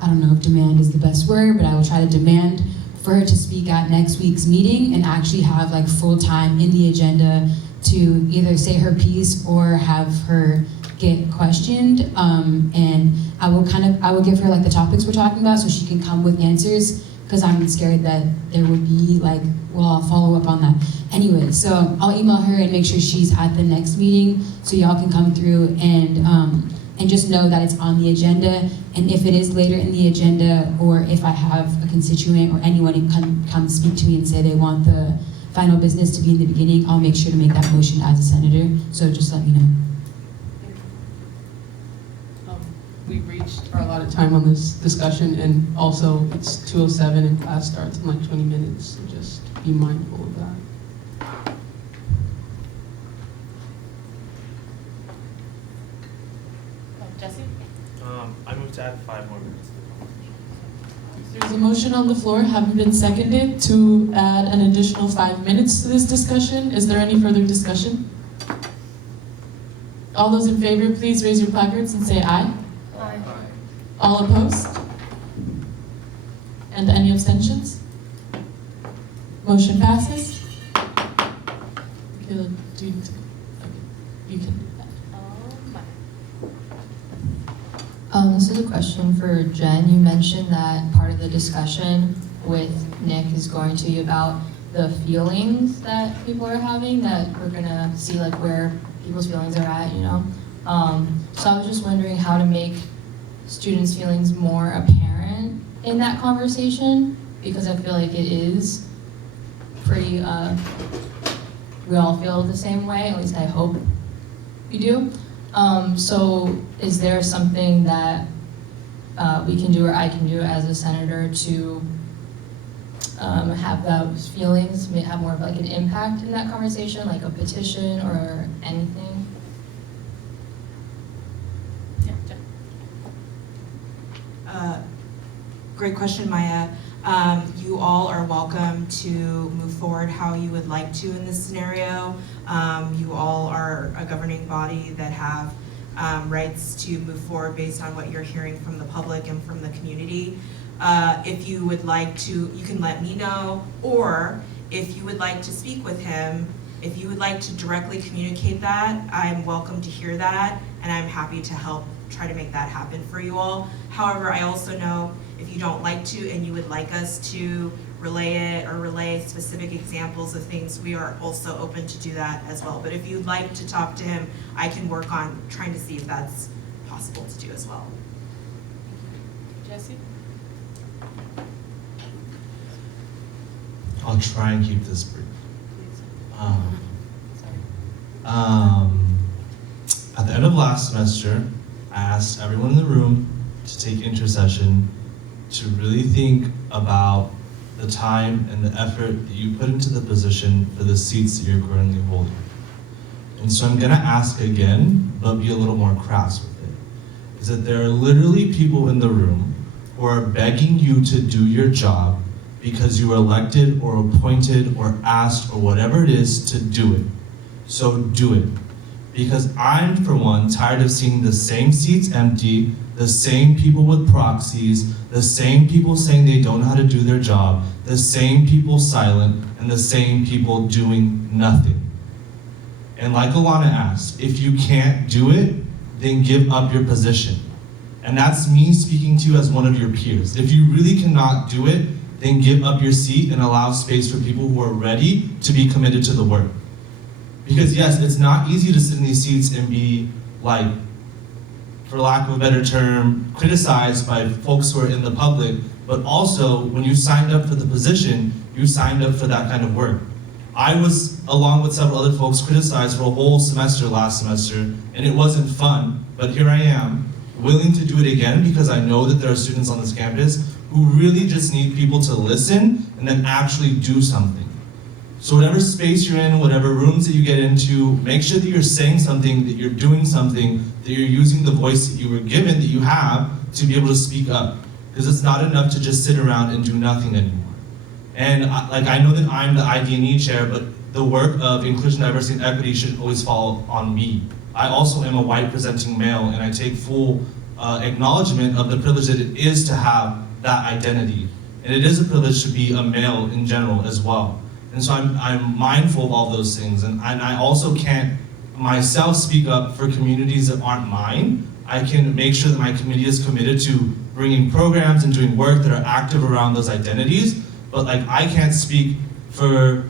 I don't know if demand is the best word, but I will try to demand for her to speak at next week's meeting and actually have like full time in the agenda to either say her piece or have her get questioned. And I will give her like the topics we're talking about so she can come with answers, because I'm scared that there would be like, well, I'll follow up on that. Anyway, so I'll email her and make sure she's at the next meeting so y'all can come through and just know that it's on the agenda. And if it is later in the agenda, or if I have a constituent or anyone who come speak to me and say they want the final business to be in the beginning, I'll make sure to make that motion as a senator. So just let me know. We've reached our allotted time on this discussion, and also it's 2:07 and class starts in like 20 minutes, so just be mindful of that. Jesse? I move to add 5 more minutes. There's a motion on the floor, having been seconded, to add an additional 5 minutes to this discussion. Is there any further discussion? All those in favor, please raise your placards and say aye. Aye. All opposed? And any abstentions? Motion passes. Okay, you can do that. This is a question for Jen. You mentioned that part of the discussion with Nick is going to be about the feelings that people are having, that we're gonna see like where people's feelings are at, you know? So I was just wondering how to make students' feelings more apparent in that conversation, because I feel like it is pretty, we all feel the same way, at least I hope we do. So is there something that we can do or I can do as a senator to have those feelings have more of like an impact in that conversation, like a petition or anything? Great question, Maya. You all are welcome to move forward how you would like to in this scenario. You all are a governing body that have rights to move forward based on what you're hearing from the public and from the community. If you would like to, you can let me know, or if you would like to speak with him, if you would like to directly communicate that, I'm welcome to hear that, and I'm happy to help try to make that happen for you all. However, I also know if you don't like to and you would like us to relay it or relay specific examples of things, we are also open to do that as well. But if you'd like to talk to him, I can work on trying to see if that's possible to do as well. Jesse? I'll try and keep this brief. At the end of last semester, I asked everyone in the room to take intercession to really think about the time and the effort that you put into the position for the seats that you're currently holding. And so I'm gonna ask again, but be a little more crass with it, is that there are literally people in the room who are begging you to do your job because you were elected or appointed or asked or whatever it is to do it. So do it. Because I'm, for one, tired of seeing the same seats empty, the same people with proxies, the same people saying they don't know how to do their job, the same people silent, and the same people doing nothing. And like Alana asked, if you can't do it, then give up your position. And that's me speaking to you as one of your peers. If you really cannot do it, then give up your seat and allow space for people who are ready to be committed to the work. Because yes, it's not easy to sit in these seats and be like, for lack of a better term, criticized by folks who are in the public, but also when you signed up for the position, you signed up for that kind of work. I was, along with several other folks, criticized for a whole semester last semester, and it wasn't fun, but here I am, willing to do it again because I know that there are students on this campus who really just need people to listen and then actually do something. So whatever space you're in, whatever rooms that you get into, make sure that you're saying something, that you're doing something, that you're using the voice that you were given, that you have, to be able to speak up. Because it's not enough to just sit around and do nothing anymore. And I know that I'm the ID&E chair, but the work of inclusion, diversity, and equity should always fall on me. I also am a white presenting male, and I take full acknowledgement of the privilege that it is to have that identity. And it is a privilege to be a male in general as well. And so I'm mindful of all those things. And I also can't myself speak up for communities that aren't mine. I can make sure that my committee is committed to bringing programs and doing work that are active around those identities. But like, I can't speak for,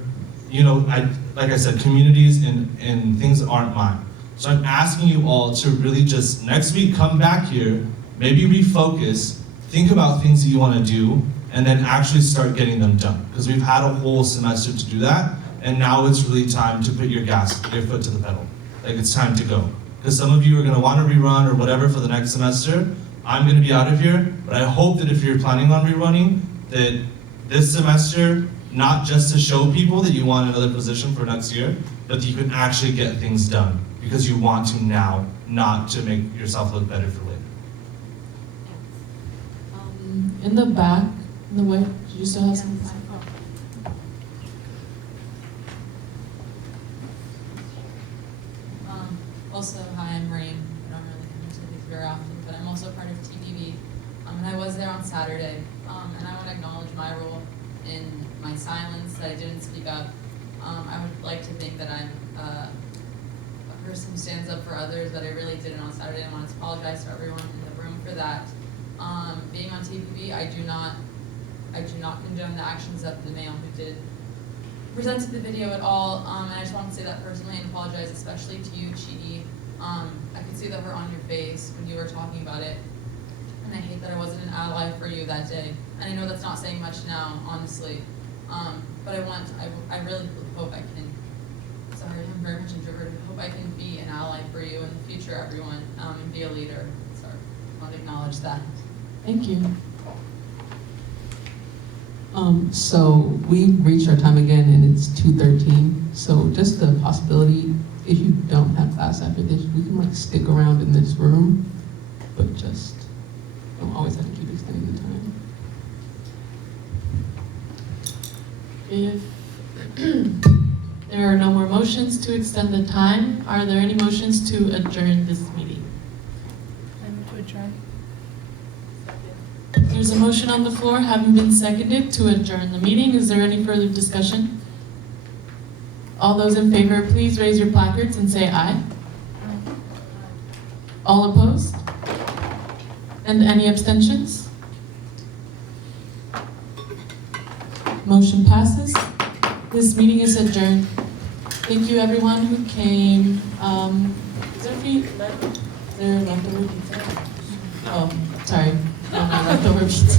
like I said, communities and things that aren't mine. So I'm asking you all to really just, next week, come back here, maybe refocus, think about things that you want to do, and then actually start getting them done. Because we've had a whole semester to do that, and now it's really time to put your foot to the pedal. Like, it's time to go. Because some of you are gonna want to rerun or whatever for the next semester. I'm gonna be out of here, but I hope that if you're planning on rerunning, that this semester, not just to show people that you want another position for next year, but that you can actually get things done. Because you want to now, not to make yourself look better for later. In the back, in the way, do you still have something? Also, hi, I'm Reem. I don't really come into these very often, but I'm also part of TPB. And I was there on Saturday. And I want to acknowledge my role in my silence, that I didn't speak up. I would like to think that I'm a person who stands up for others, but I really didn't on Saturday. I want to apologize to everyone in the room for that. Being on TPB, I do not condone the actions of the male who did present the video at all, and I just want to say that personally and apologize especially to you, Chidi. I could see the hurt on your face when you were talking about it, and I hate that I wasn't an ally for you that day. And I know that's not saying much now, honestly, but I really hope I can, sorry, I'm very much introverted, I hope I can be an ally for you in the future, everyone, and be a leader. Sorry, I want to acknowledge that. Thank you. So we reached our time again, and it's 2:13. So just the possibility, if you don't have class after this, we can like stick around in this room, but just don't always have to keep extending the time. If there are no more motions to extend the time, are there any motions to adjourn this meeting? To adjourn. There's a motion on the floor having been seconded to adjourn the meeting. Is there any further discussion? All those in favor, please raise your placards and say aye. All opposed? And any abstentions? Motion passes. This meeting is adjourned. Thank you everyone who came. Is there leftover pizza? Oh, sorry. No, no leftover pizza.